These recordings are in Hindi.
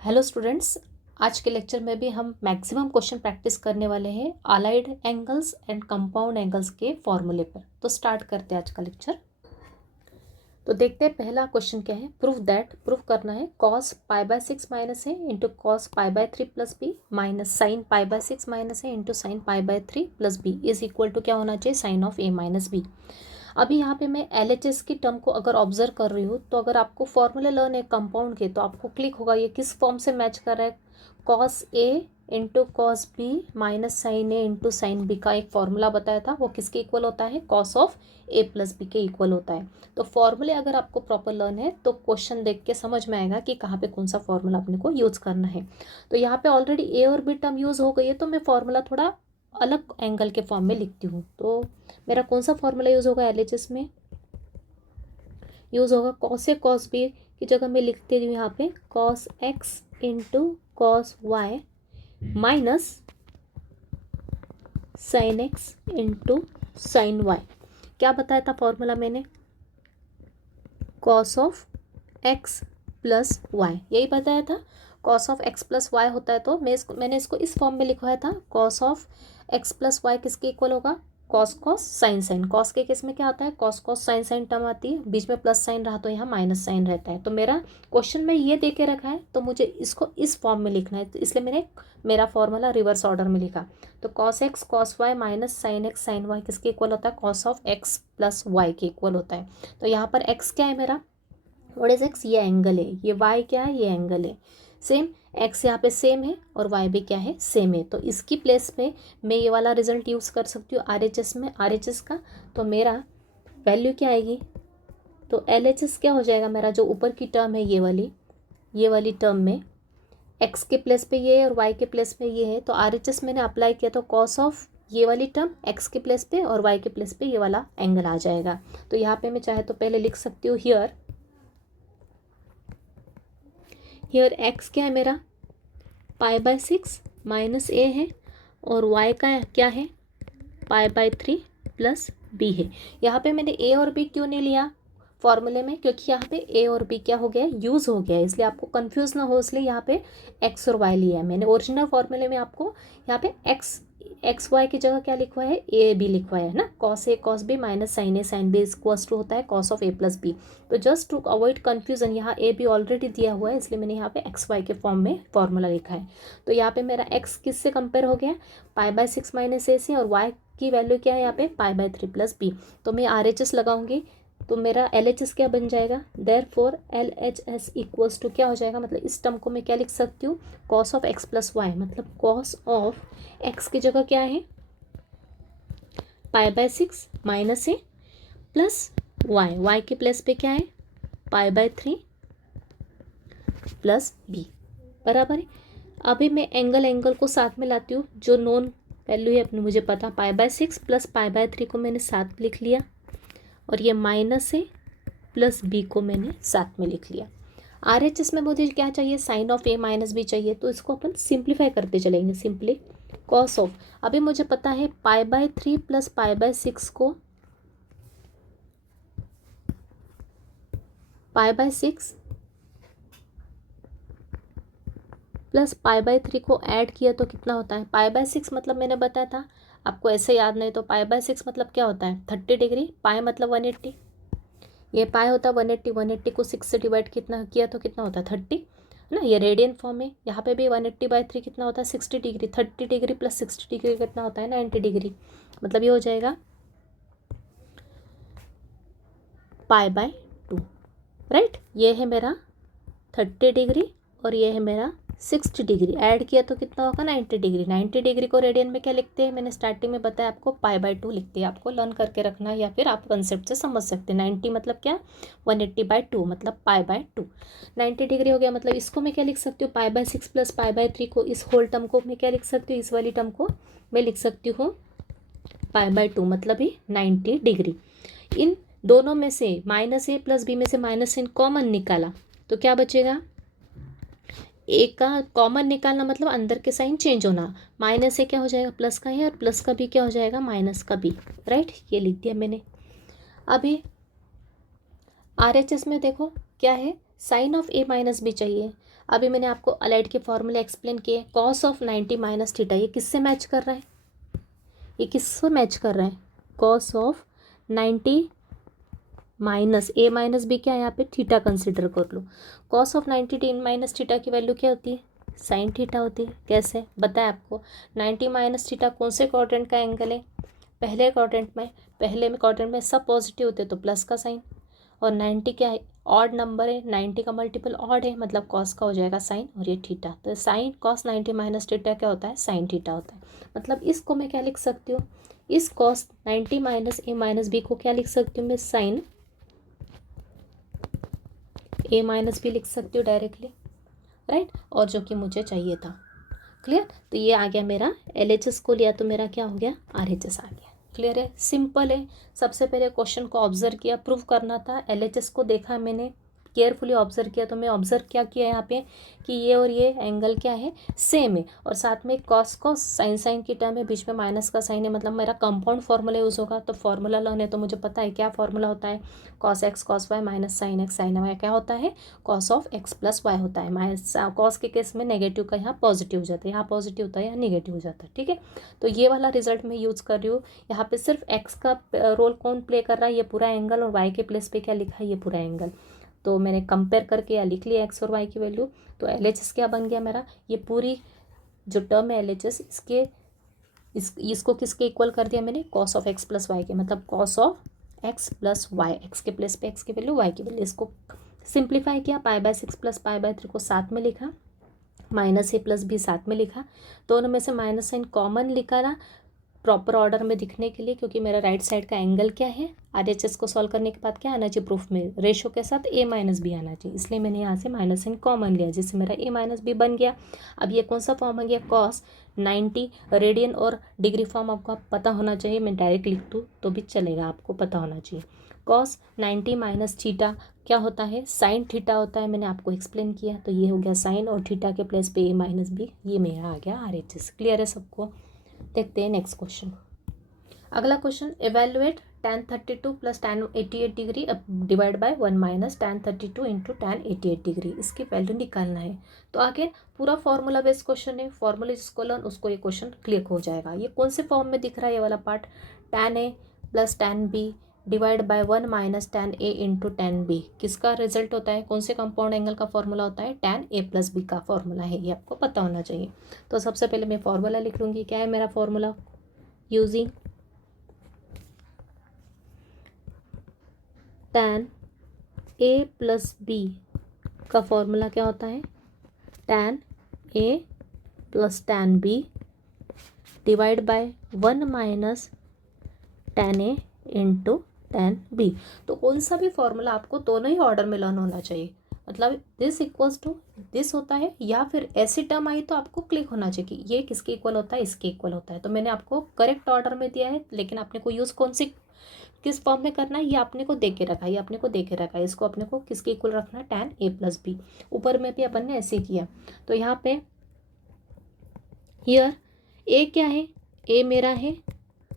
हेलो स्टूडेंट्स, आज के लेक्चर में भी हम मैक्सिमम क्वेश्चन प्रैक्टिस करने वाले हैं allied angles and compound angles के फॉर्मूले पर। तो स्टार्ट करते हैं आज का लेक्चर। तो देखते हैं पहला क्वेश्चन क्या है। प्रूफ करना है कॉस पाई बाय 6 माइनस है into cos pi by 3 plus B minus sine pi by 6 minus है into sine pi by 3 plus B is equal to क्या होना चाहिए, sine of A minus B. अभी यहाँ पे मैं LHS की टर्म को अगर ऑब्जर्व कर रही हूँ तो अगर आपको फॉर्मूले लर्न है कंपाउंड के तो आपको क्लिक होगा ये किस फॉर्म से मैच कर रहा है। Cos A into cos B minus sine A into sine B का एक फॉर्मूला बताया था, वो किसके इक्वल होता है, cos of A plus B के इक्वल होता है। तो फॉर्मूले अगर आपको प्रॉपर लर्न है तो क्वेश्चन देख के समझ में आएगा कि कहाँ पे कौन सा फॉर्मूला अपने को यूज़ करना है। तो यहाँ पे ऑलरेडी ए और बी टर्म यूज़ हो गई है तो मैं फॉर्मूला थोड़ा अलग एंगल के फॉर्म में लिखती हूँ। तो मेरा कौन सा फॉर्मूला यूज़ होगा, LHS में यूज़ होगा कॉस ए कॉस बी की जगह मैं लिखती हूँ यहाँ पे cos x into cos y minus sine x into sine y. क्या बताया था फॉर्मूला मैंने, cos of x plus y, यही बताया था। Cos of x plus y होता है तो मैंने इसको इस फॉर्म में लिखवाया था। Cos of x plus y किसके इक्वल होगा, cos cos sine sine. Cos के केस में क्या होता है, cos cos sine sine term आती है, बीच में प्लस साइन रहा तो यहाँ माइनस साइन रहता है। तो मेरा क्वेश्चन में ये दे के रखा है तो मुझे इसको इस फॉर्म में लिखना है, तो इसलिए मैंने मेरा फॉर्मूला रिवर्स ऑर्डर में लिखा। तो cos x cos y minus sine x sine y किसके इक्वल होता है, cos of x plus y के इक्वल होता है। तो यहाँ पर एक्स क्या है मेरा, व्हाट इज एक्स, ये एंगल है, ये वाई क्या है, ये एंगल है। सेम एक्स यहाँ पे सेम है और वाई भी क्या है, सेम है। तो इसकी प्लेस में मैं ये वाला रिजल्ट यूज़ कर सकती हूँ RHS में, RHS का। तो मेरा वैल्यू क्या आएगी, तो LHS क्या हो जाएगा मेरा, जो ऊपर की टर्म है ये वाली टर्म में एक्स के प्लेस पे ये है और वाई के प्लेस पे ये है। तो RHS मैंने अप्लाई किया तो कॉस ऑफ ये वाली टर्म एक्स के प्लेस पे और वाई के प्लेस पे ये वाला एंगल आ जाएगा। तो यहाँ पे मैं चाहे तो पहले लिख सकती हूँ हियर एक्स क्या है मेरा, पाई बाय 6 माइनस ए है और वाई का क्या है, पाई बाय 3 प्लस बी है। यहाँ पे मैंने ए और बी क्यों नहीं लिया फॉर्मूले में, क्योंकि यहाँ पे ए और बी क्या हो गया, यूज़ हो गया है, इसलिए आपको कंफ्यूज ना हो इसलिए यहाँ पे एक्स और वाई लिया है मैंने। ओरिजिनल फॉर्मूले में आपको यहाँ पे एक्स वाई की जगह क्या लिखवाया है, ए बी लिखवाया है ना। Cos A cos B minus sine A sine B equals to होता है cos of A plus B. तो जस्ट टू अवॉइड कन्फ्यूजन यहाँ ए बी ऑलरेडी दिया हुआ है इसलिए मैंने यहाँ पे एक्स वाई के फॉर्म में फॉर्मूला लिखा है। तो यहाँ पे मेरा एक्स किससे कंपेयर हो गया, पाई बाय 6 माइनस ए से, और वाई की वैल्यू क्या है यहाँ पे, पाई बाय 3 प्लस बी। तो मैं RHS लगाऊंगी तो मेरा LHS क्या बन जाएगा, देयरफॉर LHS इक्वल्स टू क्या हो जाएगा, मतलब इस टर्म को मैं क्या लिख सकती हूँ, cos of x plus y, मतलब कॉस ऑफ एक्स की जगह क्या है, pi by 6 minus A plus y के प्लेस पे क्या है, पाई बाय 3 प्लस बी बराबर है। अभी मैं एंगल को साथ में लाती हूँ, जो नॉन वैल्यू है अपने मुझे पता, पाई बाय 6 प्लस पाई बाय 3 को मैंने साथ लिख लिया और ये माइनस ए प्लस बी को मैंने साथ में लिख लिया। RHS में मुझे क्या चाहिए, sine of A minus B चाहिए, तो इसको अपन सिंप्लीफाई करते चलेंगे। सिंपली कॉस ऑफ, अभी मुझे पता है pi by 3 plus pi by 6 को पाई बाय 6 प्लस पाई बाय 3 को ऐड किया तो कितना होता है, पाई बाय 6 मतलब मैंने बताया था आपको, ऐसे याद नहीं तो पाई बाय 6 मतलब क्या होता है, 30 डिग्री, पाई मतलब 180, ये पाई होता है 180, 180 को 6 से डिवाइड कितना किया तो कितना होता है 30 ना, ये रेडियन फॉर्म है। यहाँ पे भी 180/3 कितना होता है 60 डिग्री, 30 डिग्री प्लस 60 डिग्री कितना होता है 90 डिग्री, मतलब ये हो जाएगा पाई बाय 2, राइट। ये है मेरा 30 डिग्री और ये है मेरा 60 डिग्री, ऐड किया तो कितना होगा 90 डिग्री। 90 डिग्री को रेडियन में क्या लिखते हैं, मैंने स्टार्टिंग में बताया आपको, पाई बाय 2 लिखते हैं। आपको लर्न करके रखना है या फिर आप कंसेप्ट से समझ सकते हैं। 90 मतलब क्या, 180/2 मतलब पाई बाय 2। 90 डिग्री हो गया, मतलब इसको मैं क्या लिख सकती हूँ, पाई बाय 6 प्लस पाई बाय 3 को, इस होल टर्म को मैं क्या लिख सकती हूँ, इस वाली टर्म को मैं लिख सकती हूँ पाई बाय 2, मतलब ही 90 डिग्री। इन दोनों में से माइनस ए प्लस बी में से माइनस इन कॉमन निकाला तो क्या बचेगा, ए का कॉमन निकालना मतलब अंदर के साइन चेंज होना, माइनस ए क्या हो जाएगा, प्लस का है, और प्लस का भी क्या हो जाएगा, माइनस का भी, राइट। ये लिख दिया मैंने। अभी RHS में देखो क्या है, sine of A minus B चाहिए। अभी मैंने आपको अलाइड के फॉर्मूले एक्सप्लेन किए। कॉस ऑफ 90 माइनस थीटा, ये किससे मैच कर रहा है, ये किससे मैच कर रहा है, cos of 90 minus A minus B, क्या है यहाँ पे थीटा कंसिडर कर लो। कॉस ऑफ 90 माइनस थीटा की वैल्यू क्या होती है, साइन थीटा होती है। कैसे बताया आपको, 90 माइनस थीटा कौन से क्वाड्रेंट का एंगल है, पहले क्वाड्रेंट में, पहले में क्वाड्रेंट में सब पॉजिटिव होते हैं तो प्लस का साइन, और 90 क्या है, ऑड नंबर है, 90 का मल्टीपल ऑड है, मतलब कॉस का हो जाएगा साइन, और ये थीटा, तो साइन कॉस 90 माइनस थीटा क्या होता है, साइन थीटा होता है। मतलब इसको मैं क्या लिख सकती हूँ, इस cos 90 minus A minus B को क्या लिख सकती हूँ मैं, साइन ए माइनस बी लिख सकती हूँ डायरेक्टली, राइट, और जो कि मुझे चाहिए था। क्लियर, तो ये आ गया मेरा LHS को लिया तो मेरा क्या हो गया, RHS आ गया। क्लियर है, सिंपल है। सबसे पहले क्वेश्चन को ऑब्जर्व किया, प्रूव करना था, LHS को देखा मैंने, केयरफुली ऑब्जर्व किया, तो मैं ऑब्जर्व क्या किया यहाँ पे कि ये और ये एंगल क्या है, सेम है, और साथ में कॉस कॉस साइन साइन की टर्म है, बीच में माइनस का साइन है, मतलब मेरा कंपाउंड फार्मूला यूज़ होगा। तो फार्मूला लर्न है तो मुझे पता है क्या फार्मूला होता है, cos x cos y minus sine x sine y क्या होता है, cos of x plus y होता है। माइनस कॉस के केस में नेगेटिव का यहाँ पॉजिटिव हो जाता है, यहाँ पॉजिटिव होता है, यहाँ नेगेटिव हो जाता है। ठीक है, तो ये वाला रिजल्ट मैं यूज़ कर रही हूँ। यहाँ पे सिर्फ एक्स का रोल कौन प्ले कर रहा है, ये पूरा एंगल, और वाई के प्लेस पे क्या लिखा है, ये पूरा एंगल। तो मैंने कंपेयर करके या लिख लिया एक्स और वाई की वैल्यू। तो LHS क्या बन गया मेरा, ये पूरी जो टर्म है LHS, इसको किसके इक्वल कर दिया मैंने, cos of x plus y के, मतलब cos of x plus y, x के प्लेस पे एक्स की वैल्यू, वाई की वैल्यू। इसको सिंप्लीफाई किया, π/6 प्लस π/3 को साथ में लिखा, माइनस ए प्लस बी साथ में लिखा, दोनों में से माइनस साइन कॉमन लिखा ना, प्रॉपर ऑर्डर में दिखने के लिए, क्योंकि मेरा राइट साइड का एंगल क्या है, RHS को सॉल्व करने के बाद क्या आना चाहिए प्रूफ में, रेशो के साथ a माइनस बी आना चाहिए, इसलिए मैंने यहाँ से माइनस साइन कॉमन लिया, जिससे मेरा a माइनस बी बन गया। अब ये कौन सा फॉर्म आ गया, कॉस 90 रेडियन और डिग्री फॉर्म आपको पता होना चाहिए, मैं डायरेक्ट लिख दूँ तो भी चलेगा, आपको पता होना चाहिए। कॉस 90 माइनस थीटा क्या होता है, साइन थीटा होता है, मैंने आपको एक्सप्लेन किया। तो ये हो गया साइन, और थीटा के प्लेस पे a माइनस बी, ये मेरा आ गया RHS। क्लियर है सबको, देखते हैं नेक्स्ट क्वेश्चन। अगला question, evaluate tan 32 plus tan 88 degree divide by 1 minus tan 32 into tan 88 degree, इसकी वैल्यू निकालना है। तो आगे पूरा फॉर्मूला बेस्ड क्वेश्चन है, फॉर्मूला जिसको लर्न उसको ये क्वेश्चन क्लिक हो जाएगा। ये कौन से फॉर्म में दिख रहा है, ये वाला part, tan A plus tan B divide by 1 minus tan A into tan B, किसका रिजल्ट होता है, कौन से कंपाउंड एंगल का फॉर्मूला होता है, tan A प्लस B का फॉर्मूला है, ये आपको पता होना चाहिए। तो सबसे पहले मैं फॉर्मूला लिख लूँगी, क्या है मेरा formula, using tan A plus B का फॉर्मूला क्या होता है, tan A plus tan B divide by 1 minus tan A into tan B। तो कौन सा भी फॉर्मूला आपको दोनों ही ऑर्डर में लर्न होना चाहिए, मतलब दिस इक्वल्स टू दिस होता है, या फिर ऐसी टर्म आई तो आपको क्लिक होना चाहिए कि ये किसके इक्वल होता है, इसके इक्वल होता है। तो मैंने आपको करेक्ट ऑर्डर में दिया है, लेकिन आपने को यूज़ कौन सी किस फॉर्म में करना है, ये आपने को दे के रखा है, ये आपने को दे के रखा है, इसको अपने को किसके इक्वल रखना है, tan A प्लस बी। ऊपर में भी अपन ने ऐसे किया। तो यहाँ पे हियर A क्या है, A मेरा है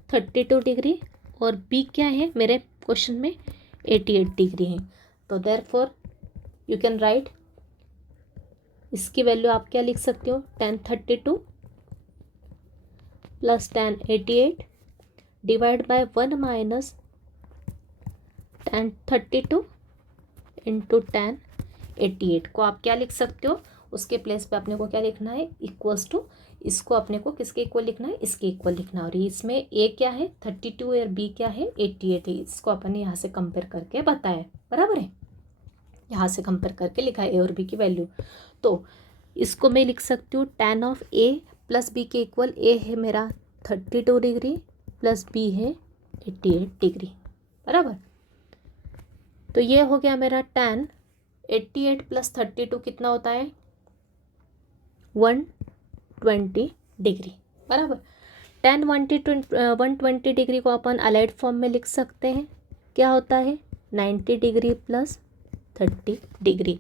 32 डिग्री, और B क्या है मेरे क्वेश्चन में 88 डिग्री है। तो देयरफॉर यू कैन राइट, इसकी वैल्यू आप क्या लिख सकते हो, tan 32 plus tan 88 divide by 1 minus tan 32 into tan 88 को आप क्या लिख सकते हो, उसके प्लेस पे अपने को क्या लिखना है, इक्वल्स टू, इसको अपने को किसके इक्वल लिखना है, इसके इक्वल लिखना है। और इसमें A क्या है 32 और B क्या है 88 है, इसको अपन ने यहाँ से कंपेयर करके बताया, बराबर है, यहाँ से कंपेयर करके लिखा है A और B की वैल्यू। तो इसको मैं लिख सकती हूँ tan of A plus B के इक्वल, A है मेरा 32 डिग्री प्लस B है 88 डिग्री, बराबर। तो ये हो गया मेरा tan 88 प्लस 32 कितना होता है, 120 डिग्री, बराबर। tan 120 डिग्री को अपन अलाइड फॉर्म में लिख सकते हैं, क्या होता है 90 डिग्री प्लस 30 डिग्री।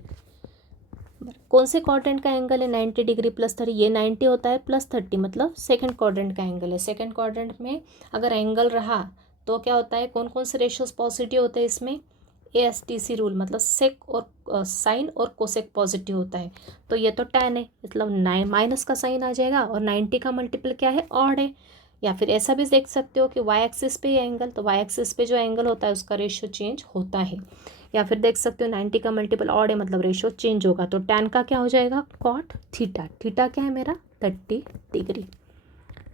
कौन से क्वाड्रेंट का एंगल है 90 डिग्री प्लस 30, ये 90 होता है प्लस 30, मतलब सेकंड क्वाड्रेंट का एंगल है। सेकंड क्वाड्रेंट में अगर एंगल रहा तो क्या होता है, कौन कौन से रेशियोज पॉजिटिव होते हैं इसमें, ASTC रूल, मतलब सेक और साइन और कोसेक पॉजिटिव होता है। तो ये तो tan है, मतलब माइनस का साइन आ जाएगा और 90 का मल्टीपल क्या है, ऑड है। या फिर ऐसा भी देख सकते हो कि वाई एक्सिस पे एंगल, तो वाई एक्सिस पे जो एंगल होता है उसका रेशियो चेंज होता है। या फिर देख सकते हो 90 का मल्टीपल ऑड है, मतलब रेशियो चेंज होगा। तो tan का क्या हो जाएगा, कॉट थीटा। थीटा क्या है मेरा, 30 डिग्री,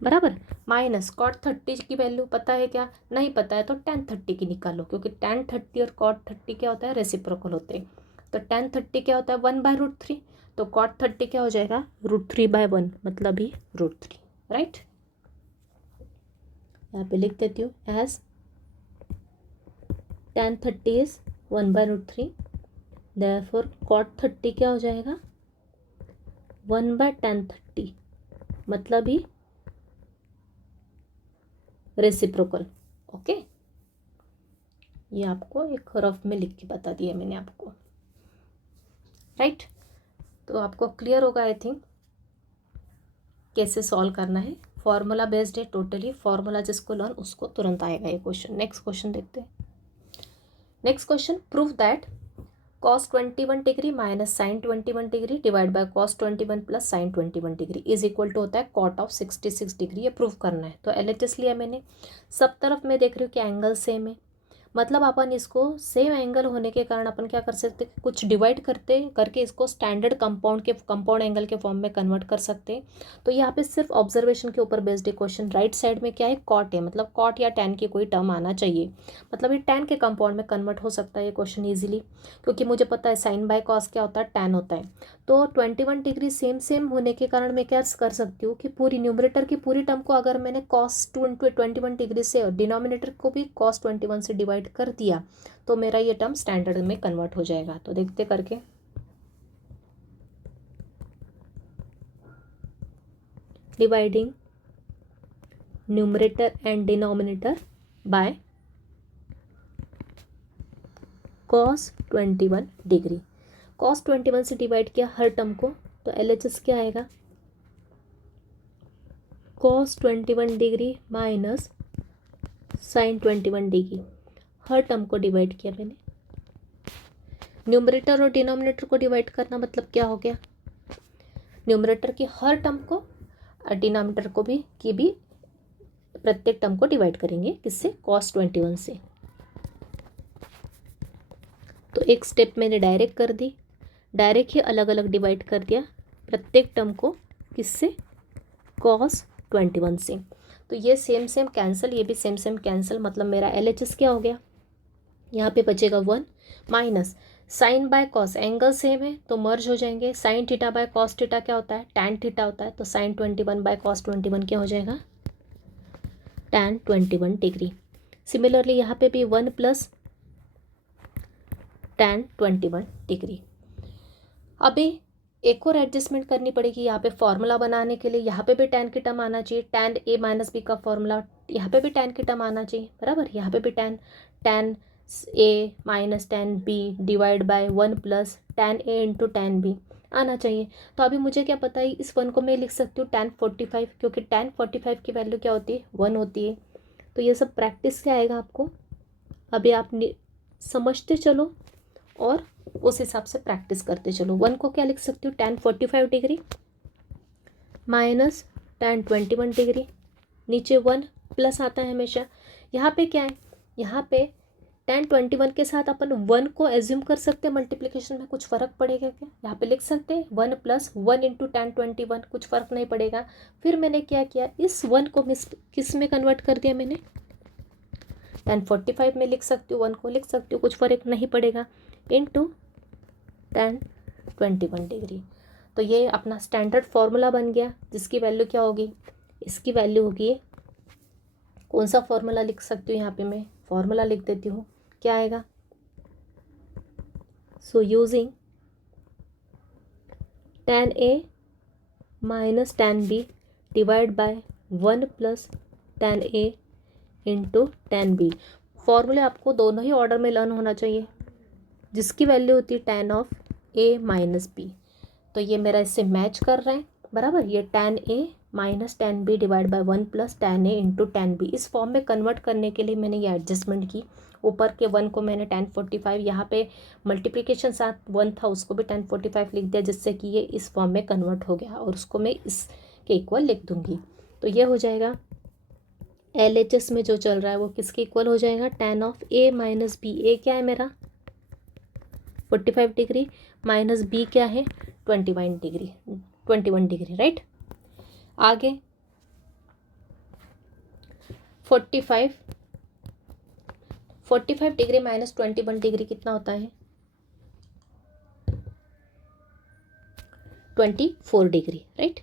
बराबर। माइनस कॉट 30 की वैल्यू पता है क्या, नहीं पता है तो tan 30 की निकालो, क्योंकि tan 30 और कॉट 30 क्या होता है, रेसिप्रोकल होते हैं। तो tan 30 क्या होता है, 1/√3। तो कॉट 30 क्या हो जाएगा, √3/1, मतलब ही √3, राइट। यहाँ पे लिख देती हूँ as tan 30 is 1/√3, therefore cot 30 क्या हो जाएगा, 1/tan 30, मतलब ही रेसिप्रोकल। ओके, ये आपको एक रफ में लिख के बता दिया मैंने आपको, राइट। तो आपको क्लियर होगा आई थिंक कैसे सॉल्व करना है। फॉर्मूला बेस्ड है टोटली, फॉर्मूला जिसको लर्न उसको तुरंत आएगा ये क्वेश्चन। नेक्स्ट क्वेश्चन देखते हैं। Next question, prove that cos 21 degree minus sine 21 degree divide by cos 21 plus sine 21 degree is equal to होता है कॉट ऑफ 66 डिग्री। ये प्रूव करना है। तो LHS लिया मैंने, सब तरफ मैं देख रही हूँ कि एंगल सेम है, मतलब अपन इसको सेम एंगल होने के कारण अपन क्या कर सकते हैं, कुछ डिवाइड करके इसको स्टैंडर्ड कंपाउंड एंगल के फॉर्म में कन्वर्ट कर सकते हैं। तो यहाँ पे सिर्फ ऑब्जर्वेशन के ऊपर बेस्ड है क्वेश्चन। राइट साइड में क्या है, कॉट है, मतलब कॉट या टैन की कोई टर्म आना चाहिए, मतलब ये टैन के कंपाउंड में कन्वर्ट हो सकता है ये क्वेश्चन ईजिली, क्योंकि मुझे पता है साइन बाय कॉस क्या होता है, टैन होता है। तो 21 डिग्री सेम होने के कारण मैं क्या कर सकती हूँ कि पूरी न्यूमरेटर की पूरी टर्म को अगर मैंने cos 21 डिग्री से और डिनोमिनेटर को भी cos 21 से डिवाइड कर दिया तो मेरा ये टर्म स्टैंडर्ड में कन्वर्ट हो जाएगा। तो देखते करके, dividing numerator and denominator by cos 21 degree. cos 21 से डिवाइड किया हर टर्म को, तो LHS क्या आएगा, cos 21 degree minus sine 21 degree. हर टर्म को डिवाइड किया मैंने, न्यूमरेटर और डिनोमिनेटर को डिवाइड करना मतलब क्या हो गया, न्यूमरेटर की हर टर्म को और डिनोमिनेटर को भी प्रत्येक टर्म को डिवाइड करेंगे, किससे, cos 21 से। तो एक स्टेप मैंने डायरेक्ट कर दी, डायरेक्ट ही अलग अलग डिवाइड कर दिया प्रत्येक टर्म को, किससे, cos 21 से। तो ये सेम कैंसिल, ये भी सेम कैंसिल, मतलब मेरा LHS क्या हो गया, यहाँ पे बचेगा 1 minus sine by cos, angle same है तो मर्ज हो जाएंगे। Sine theta by cos theta क्या होता है, टैन थीटा होता है। तो साइन 21 बाय कॉस 21 क्या हो जाएगा, टैन 21 डिग्री। सिमिलरली यहाँ पे भी 1 प्लस टैन 21 डिग्री। अभी एक और एडजस्टमेंट करनी पड़ेगी यहाँ पे फॉर्मूला बनाने के लिए, यहाँ पे भी टैन की टर्म आना चाहिए, टैन ए माइनस बी का फॉर्मूला, यहाँ पे भी टैन की टर्म आना चाहिए, बराबर। यहाँ पे भी tan A minus tan B divide by 1 plus tan A into tan B आना चाहिए। तो अभी मुझे क्या पता है, इस 1 को मैं लिख सकती हूँ टैन 45, क्योंकि टैन 45 की वैल्यू क्या होती है, 1 होती है। तो ये सब प्रैक्टिस से आएगा आपको, अभी आप समझते चलो और उस हिसाब से प्रैक्टिस करते चलो। 1 को क्या लिख सकती हूँ, tan 45 degree minus tan 21 degree, नीचे 1 प्लस आता है हमेशा। यहाँ पे क्या है, यहाँ पे टैन 21 के साथ अपन 1 को एज्यूम कर सकते हैं मल्टीप्लिकेशन में, कुछ फ़र्क पड़ेगा क्या, यहाँ पे लिख सकते हैं 1 प्लस 1 इंटू टैन 21, कुछ फ़र्क नहीं पड़ेगा। फिर मैंने क्या किया, इस 1 को किस में कन्वर्ट कर दिया मैंने, टैन 45 में लिख सकती हूँ, 1 को लिख सकती हूँ, कुछ फ़र्क नहीं पड़ेगा, इंटू टैन 21 डिग्री। तो ये अपना स्टैंडर्ड फॉर्मूला बन गया, जिसकी वैल्यू क्या होगी, इसकी वैल्यू होगी, कौन सा फॉर्मूला लिख सकती हूँ, यहाँ पे मैं फॉर्मूला लिख देती हूँ, क्या आएगा, so using tan A minus tan B divide by 1 plus tan A into tan B. फॉर्मूले आपको दोनों ही ऑर्डर में लर्न होना चाहिए, जिसकी वैल्यू होती है tan of A minus B. तो ये मेरा इससे मैच कर रहा है, बराबर। ये tan A minus tan B divide by 1 plus tan A into tan B, इस फॉर्म में कन्वर्ट करने के लिए मैंने ये एडजस्टमेंट की। ऊपर के 1 को मैंने tan 45, यहाँ पे मल्टीप्लिकेशन साथ 1 था उसको भी tan 45 लिख दिया, जिससे कि ये इस फॉर्म में कन्वर्ट हो गया और उसको मैं इसके इक्वल लिख दूंगी। तो ये हो जाएगा LHS में जो चल रहा है वो किसके इक्वल हो जाएगा, tan of A minus B। A क्या है मेरा 45 डिग्री, माइनस B क्या है 21 डिग्री, राइट। आगे 45 डिग्री माइनस 21 डिग्री कितना होता है 24 डिग्री, राइट।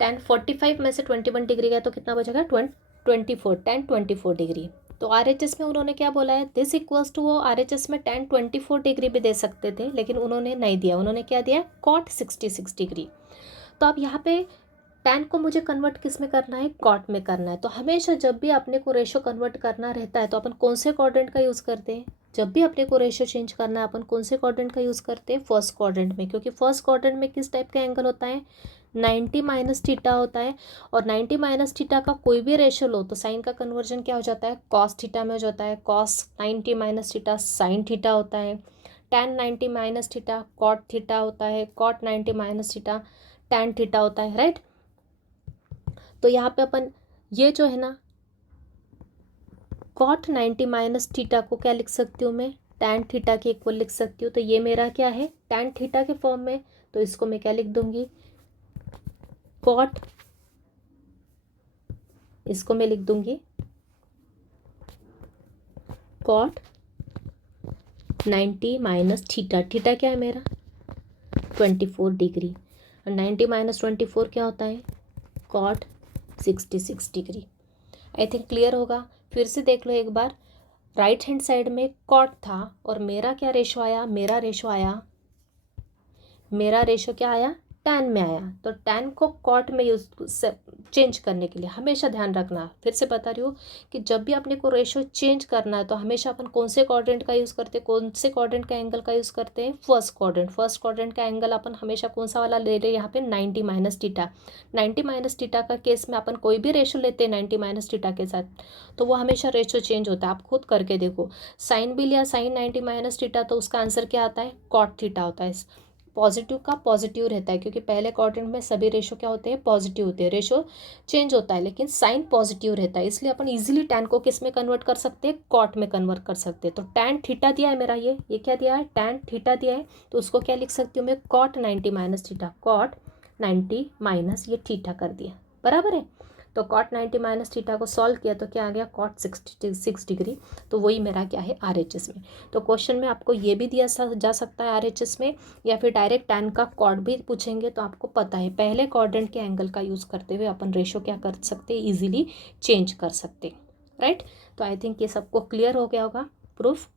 tan 45 में से 21 डिग्री गया तो कितना बचेगा 24 डिग्री। तो RHS में उन्होंने क्या बोला है, दिस इक्वल्स टू, वो RHS में tan 24 डिग्री भी दे सकते थे लेकिन उन्होंने नहीं दिया, उन्होंने क्या दिया cot 66 डिग्री। तो अब यहाँ पे tan को मुझे कन्वर्ट किस में करना है, cot में करना है। तो हमेशा जब भी अपने को रेशो कन्वर्ट करना रहता है तो अपन कौन से क्वाड्रेंट का यूज़ करते हैं, जब भी अपने को रेशो चेंज करना है अपन कौन से क्वाड्रेंट का यूज़ करते हैं, फर्स्ट क्वाड्रेंट में, क्योंकि फर्स्ट क्वाड्रेंट में किस टाइप का एंगल होता है 90 माइनस थीटा होता है। और 90 माइनस थीटा का कोई भी रेशो लो तो साइन का कन्वर्जन क्या हो जाता है, कॉस थीटा में हो जाता है। Cos 90 minus theta sine theta होता है। tan 90 minus theta cot theta होता है। Cot 90 minus theta tan theta होता है, राइट। तो यहाँ पे अपन ये जो है ना कॉट 90 माइनस थीटा को क्या लिख सकती हूँ मैं, tan थीटा के इक्वल लिख सकती हूँ। तो ये मेरा क्या है tan थीटा के फॉर्म में, तो इसको मैं क्या लिख दूंगी कॉट, इसको मैं लिख दूंगी कॉट 90 माइनस थीटा। थीटा क्या है मेरा 24 डिग्री, और 90 माइनस 24 क्या होता है cot 66 degree. I think clear होगा। फिर से देख लो एक बार, राइट हैंड साइड में कॉट था और मेरा क्या रेशो आया, मेरा रेशो क्या आया tan में आया। तो tan को कॉट में यूज चेंज करने के लिए हमेशा ध्यान रखना, फिर से बता रही हूँ कि जब भी अपने को रेशो चेंज करना है तो हमेशा अपन कौन से क्वाड्रेंट का यूज़ करते हैं, कौन से क्वाड्रेंट का एंगल का यूज़ करते हैं, फर्स्ट क्वाड्रेंट का एंगल अपन हमेशा कौन सा वाला ले रहे हैं यहाँ पे 90 माइनस थीटा। 90 माइनस थीटा का केस में अपन कोई भी रेशो लेते हैं 90 माइनस थीटा के साथ तो वो हमेशा रेशो चेंज होता है। आप खुद करके देखो, साइन भी लिया साइन 90 माइनस थीटा तो उसका आंसर क्या आता है कॉट थीटा होता है। पॉजिटिव का पॉजिटिव रहता है क्योंकि पहले क्वाड्रेंट में सभी रेशो क्या होते हैं पॉजिटिव होते हैं, रेशो चेंज होता है लेकिन साइन पॉजिटिव रहता है, इसलिए अपन इजीली tan को किस में कन्वर्ट कर सकते हैं कॉट में कन्वर्ट कर सकते हैं। तो tan थीटा दिया है मेरा, ये क्या दिया है tan थीटा दिया है, तो उसको क्या लिख सकती हूँ मैं cot 90 minus theta, cot 90 minus ये थीटा कर दिया, बराबर है। तो cot 90 माइनस थीटा को सॉल्व किया तो क्या आ गया cot 66 डिग्री। तो वही मेरा क्या है RHS में। तो क्वेश्चन में आपको ये भी दिया जा सकता है RHS में, या फिर डायरेक्ट tan का कॉट भी पूछेंगे तो आपको पता है पहले क्वाड्रेंट के एंगल का यूज़ करते हुए अपन रेशो क्या कर सकते हैं ईजिली चेंज कर सकते, राइट। तो आई थिंक ये सबको क्लियर हो गया होगा। प्रूफ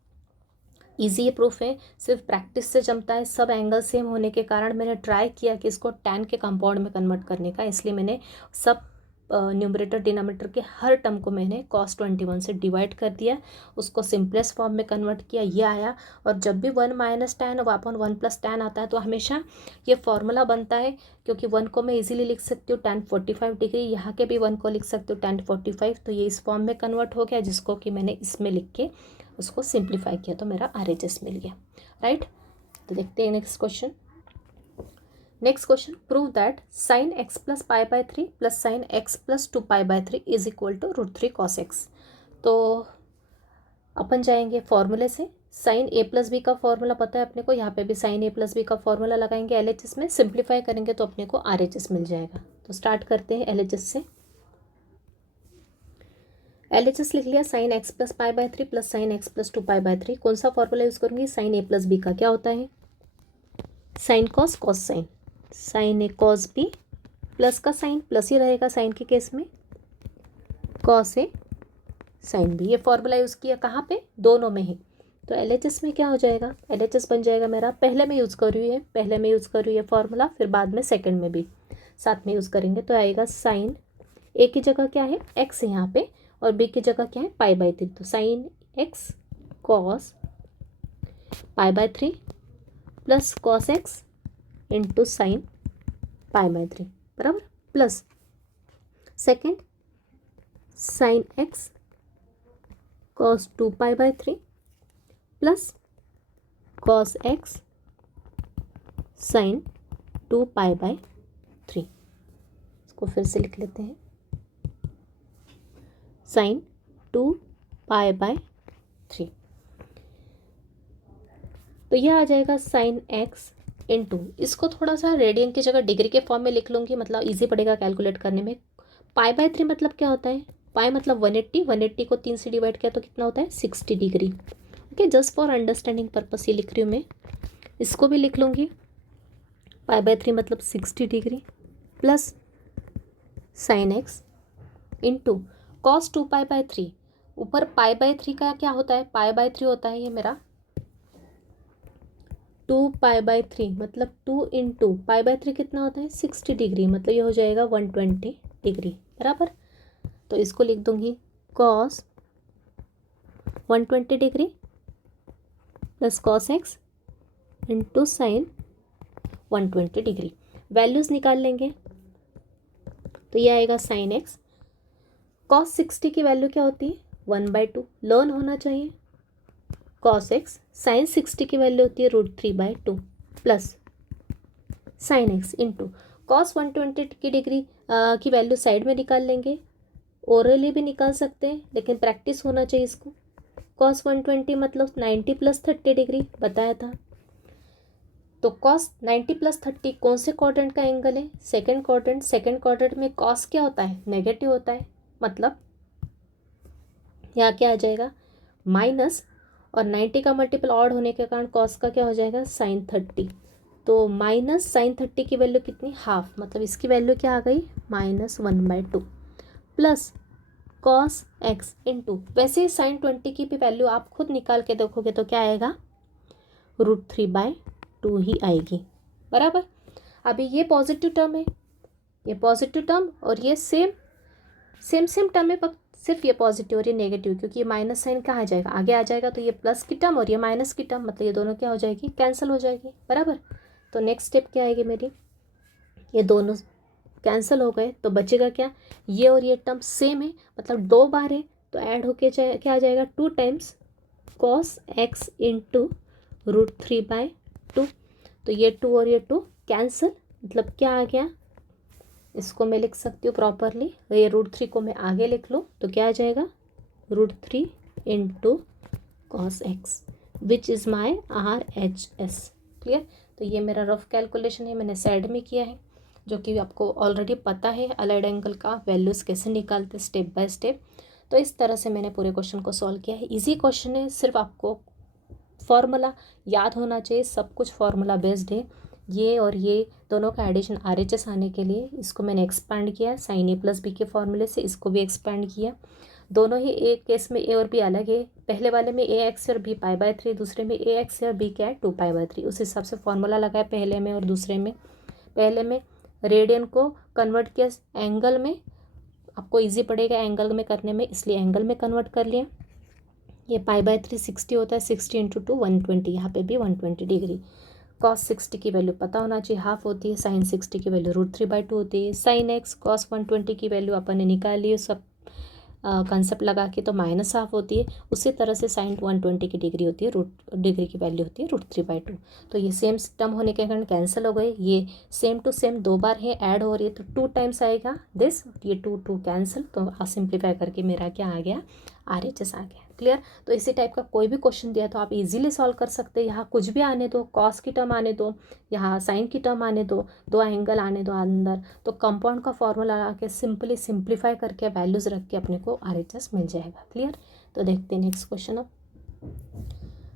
ईजी ये प्रूफ है, सिर्फ प्रैक्टिस से जमता है। सब एंगल सेम होने के कारण मैंने ट्राई किया कि इसको tan के कंपाउंड में कन्वर्ट करने का, इसलिए मैंने सब न्यूमरेटर डिनोमिनेटर के हर टर्म को मैंने cos 21 से डिवाइड कर दिया, उसको सिंपलेस्ट फॉर्म में कन्वर्ट किया, ये आया। और जब भी 1 माइनस tan अपन 1 प्लस tan आता है तो हमेशा ये फॉर्मूला बनता है, क्योंकि 1 को मैं इजीली लिख सकती हूँ tan 45 डिग्री, यहाँ के भी 1 को लिख सकती हूँ tan 45। तो ये इस फॉर्म में कन्वर्ट हो गया जिसको कि मैंने इसमें लिख के उसको सिंप्लीफाई किया तो मेरा RHS मिल गया, राइट। तो देखते हैं next question. Next question, prove that sin x plus pi by 3 plus sin x plus 2 pi by 3 is equal to √3 cos x। तो अपन जाएंगे फॉर्मूले से, sin a प्लस बी का फॉर्मूला पता है अपने को, यहाँ पे भी sin a प्लस बी का फॉर्मूला लगाएंगे LHS में, सिंप्लीफाई करेंगे तो अपने को RHS मिल जाएगा। तो स्टार्ट करते हैं LHS से। LHS लिख लिया sin x plus pi by 3 plus sin x plus 2 pi by 3। कौन सा फॉर्मूला यूज़ करूँगी, sin a प्लस बी का क्या होता है sin cos cos sin, sin a cos b plus का साइन प्लस ही रहेगा साइन के केस में, cos a sin b। ये फॉर्मूला यूज़ किया कहाँ पे, दोनों में ही। तो LHS में क्या हो जाएगा, LHS बन जाएगा मेरा, पहले में यूज़ कर रही हूँ ये फॉर्मूला, फिर बाद में सेकंड में भी साथ में यूज़ करेंगे। तो आएगा साइन a की जगह क्या है x है यहाँ पे, और b की जगह क्या है पाई बाय 3। तो sine x cos pi by 3 plus cos x into sine pi by 3 बराबर, plus second sine x cos 2 pi by 3 plus cos x sine 2 pi by 3। इसको फिर से लिख लेते हैं, साइन 2 पाई बाय 3। तो यह आ जाएगा साइन एक्स इंटू, इसको थोड़ा सा रेडियन की जगह डिग्री के फॉर्म में लिख लूँगी, मतलब इजी पड़ेगा कैलकुलेट करने में। पाई बाय 3 मतलब क्या होता है, पाई मतलब 180, 180 को 3 से डिवाइड किया तो कितना होता है 60 degree. Okay, just for understanding purpose ये लिख रही हूँ मैं। इसको भी लिख लूँगी, पाई बाय 3 मतलब 60 degree plus sign x into cos 2 pi by 3। ऊपर पाई बाय 3 का क्या होता है, पाई बाय 3 होता है ये मेरा 2 पाई बाय 3, मतलब 2 इंटू पाई बाय 3 कितना होता है 60 डिग्री, मतलब ये हो जाएगा 120 डिग्री बराबर। तो इसको लिख दूंगी cos 120 degree plus cos x into sign 120 degree. Values निकाल लेंगे तो ये आएगा साइन एक्स, कॉस 60 की वैल्यू क्या होती है 1/2, लर्न होना चाहिए। कॉस एक्स साइन 60 की वैल्यू होती है √3/2 plus sign x into cos 120 की डिग्री की वैल्यू साइड में निकाल लेंगे, ओरली भी निकाल सकते हैं लेकिन प्रैक्टिस होना चाहिए इसको। कॉस 120 मतलब 90 + 30 डिग्री बताया था, तो कॉस 90 + 30 कौन से क्वाड्रेंट का एंगल है, सेकंड क्वाड्रेंट। सेकंड क्वाड्रेंट में कॉस क्या होता है नेगेटिव होता है, मतलब यहाँ क्या आ जाएगा माइनस, और 90 का मल्टीपल ऑड होने के कारण कॉस का क्या हो जाएगा साइन 30। तो माइनस साइन 30 की वैल्यू कितनी हाफ, मतलब इसकी वैल्यू क्या आ गई -1/2 प्लस कॉस एक्स इंटू, वैसे ही साइन 20 की भी वैल्यू आप खुद निकाल के देखोगे तो क्या आएगा √3/2 ही आएगी बराबर। अभी ये पॉजिटिव टर्म है, ये पॉजिटिव टर्म और ये सेम टर्म है, पर सिर्फ ये पॉजिटिव और ये नेगेटिव, क्योंकि ये माइनस साइन कहाँ आ जाएगा आगे आ जाएगा, तो ये प्लस की टर्म और ये माइनस की टर्म, मतलब ये दोनों क्या हो जाएगी कैंसिल हो जाएगी बराबर। तो नेक्स्ट स्टेप क्या आएगी मेरी, ये दोनों कैंसिल हो गए तो बचेगा क्या, ये और ये टर्म सेम है, मतलब 2 बार है तो ऐड होके क्या आ जाएगा 2 टाइम्स कॉस एक्स इंटू √3/2। तो ये 2 और ये 2 कैंसिल, मतलब क्या आ गया, इसको मैं लिख सकती हूँ प्रॉपरली, ये √3 को मैं आगे लिख लूँ तो क्या आ जाएगा √3 into cos x which is my RHS। Clear. तो ये मेरा रफ कैलकुलेशन है, मैंने साइड में किया है, जो कि आपको ऑलरेडी पता है अलाइड एंगल का वैल्यूज़ कैसे निकालते स्टेप बाय स्टेप। तो इस तरह से मैंने पूरे क्वेश्चन को सॉल्व किया है। इजी क्वेश्चन है, सिर्फ आपको फॉर्मूला याद होना चाहिए, सब कुछ फार्मूला बेस्ड है। ये और ये दोनों का एडिशन RHS आने के लिए इसको मैंने एक्सपांड किया, साइन A + B के फॉर्मूले से इसको भी एक्सपांड किया। दोनों ही एक केस में A और B अलग है, पहले वाले में AX और B π/3, दूसरे में AX और B क्या है 2 π/3। उस हिसाब से फॉर्मूला लगाया पहले में और दूसरे में। पहले में रेडियन को कन्वर्ट किया एंगल में, आपको इजी पड़ेगा एंगल में करने में, इसलिए एंगल में कन्वर्ट कर लिया। ये π/3 60 होता है, 60 × 2 120, यहाँ पे भी 120 डिग्री। कॉस 60 की वैल्यू पता होना चाहिए हाफ होती है, साइन 60 की वैल्यू √3/2 होती है। साइन एक्स कॉस 120 की वैल्यू अपन ने निकाल ली सब कंसेप्ट लगा के, तो -½ होती है। उसी तरह से साइन 120 की डिग्री होती है, डिग्री की वैल्यू होती है √3/2। तो ये सेम टर्म होने के कारण कैंसिल हो गए, ये सेम टू सेम 2 बार है ऐड हो रही है तो 2 टाइम्स आएगा दिस, ये 2 कैंसिल, तो सिंप्लीफाई करके मेरा क्या आ गया RHS आ गया। क्लियर। तो इसी टाइप का कोई भी क्वेश्चन दिया तो आप इजीली सॉल्व कर सकते हैं। यहाँ कुछ भी आने दो, कॉस की टर्म आने दो, यहाँ साइन की टर्म आने दो, 2 एंगल आने दो अंदर, तो कंपाउंड का फॉर्मूला लगा के सिंपली सिंप्लीफाई करके वैल्यूज़ रख के अपने को RHS मिल जाएगा। क्लियर। तो देखते हैं नेक्स्ट क्वेश्चन। अब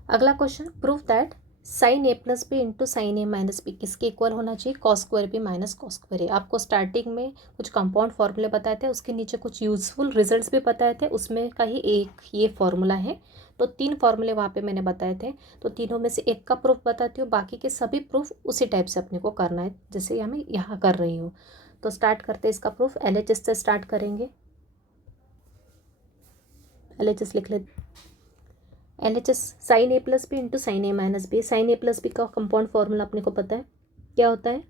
अगला question, prove that sine A + B into sine A - B किसके इक्वल होना चाहिए, cos² B - cos²A। आपको स्टार्टिंग में कुछ कंपाउंड फॉर्मूले बताए थे, उसके नीचे कुछ यूजफुल रिजल्ट्स भी बताए थे, उसमें का ही एक ये फॉर्मूला है। तो 3 फॉर्मूले वहाँ पे मैंने बताए थे, तो तीनों में से एक का प्रूफ बताती हूँ, बाकी के सभी प्रूफ उसी टाइप से अपने को करना है जैसे मैं यहाँ कर रही हूँ। तो स्टार्ट करते हैं इसका प्रूफ, LHS से स्टार्ट करेंगे। LHS लिख लेते, LHS sine A + B into sine A - B। Sine A + B का कंपाउंड फॉर्मूला अपने को पता है, क्या होता है,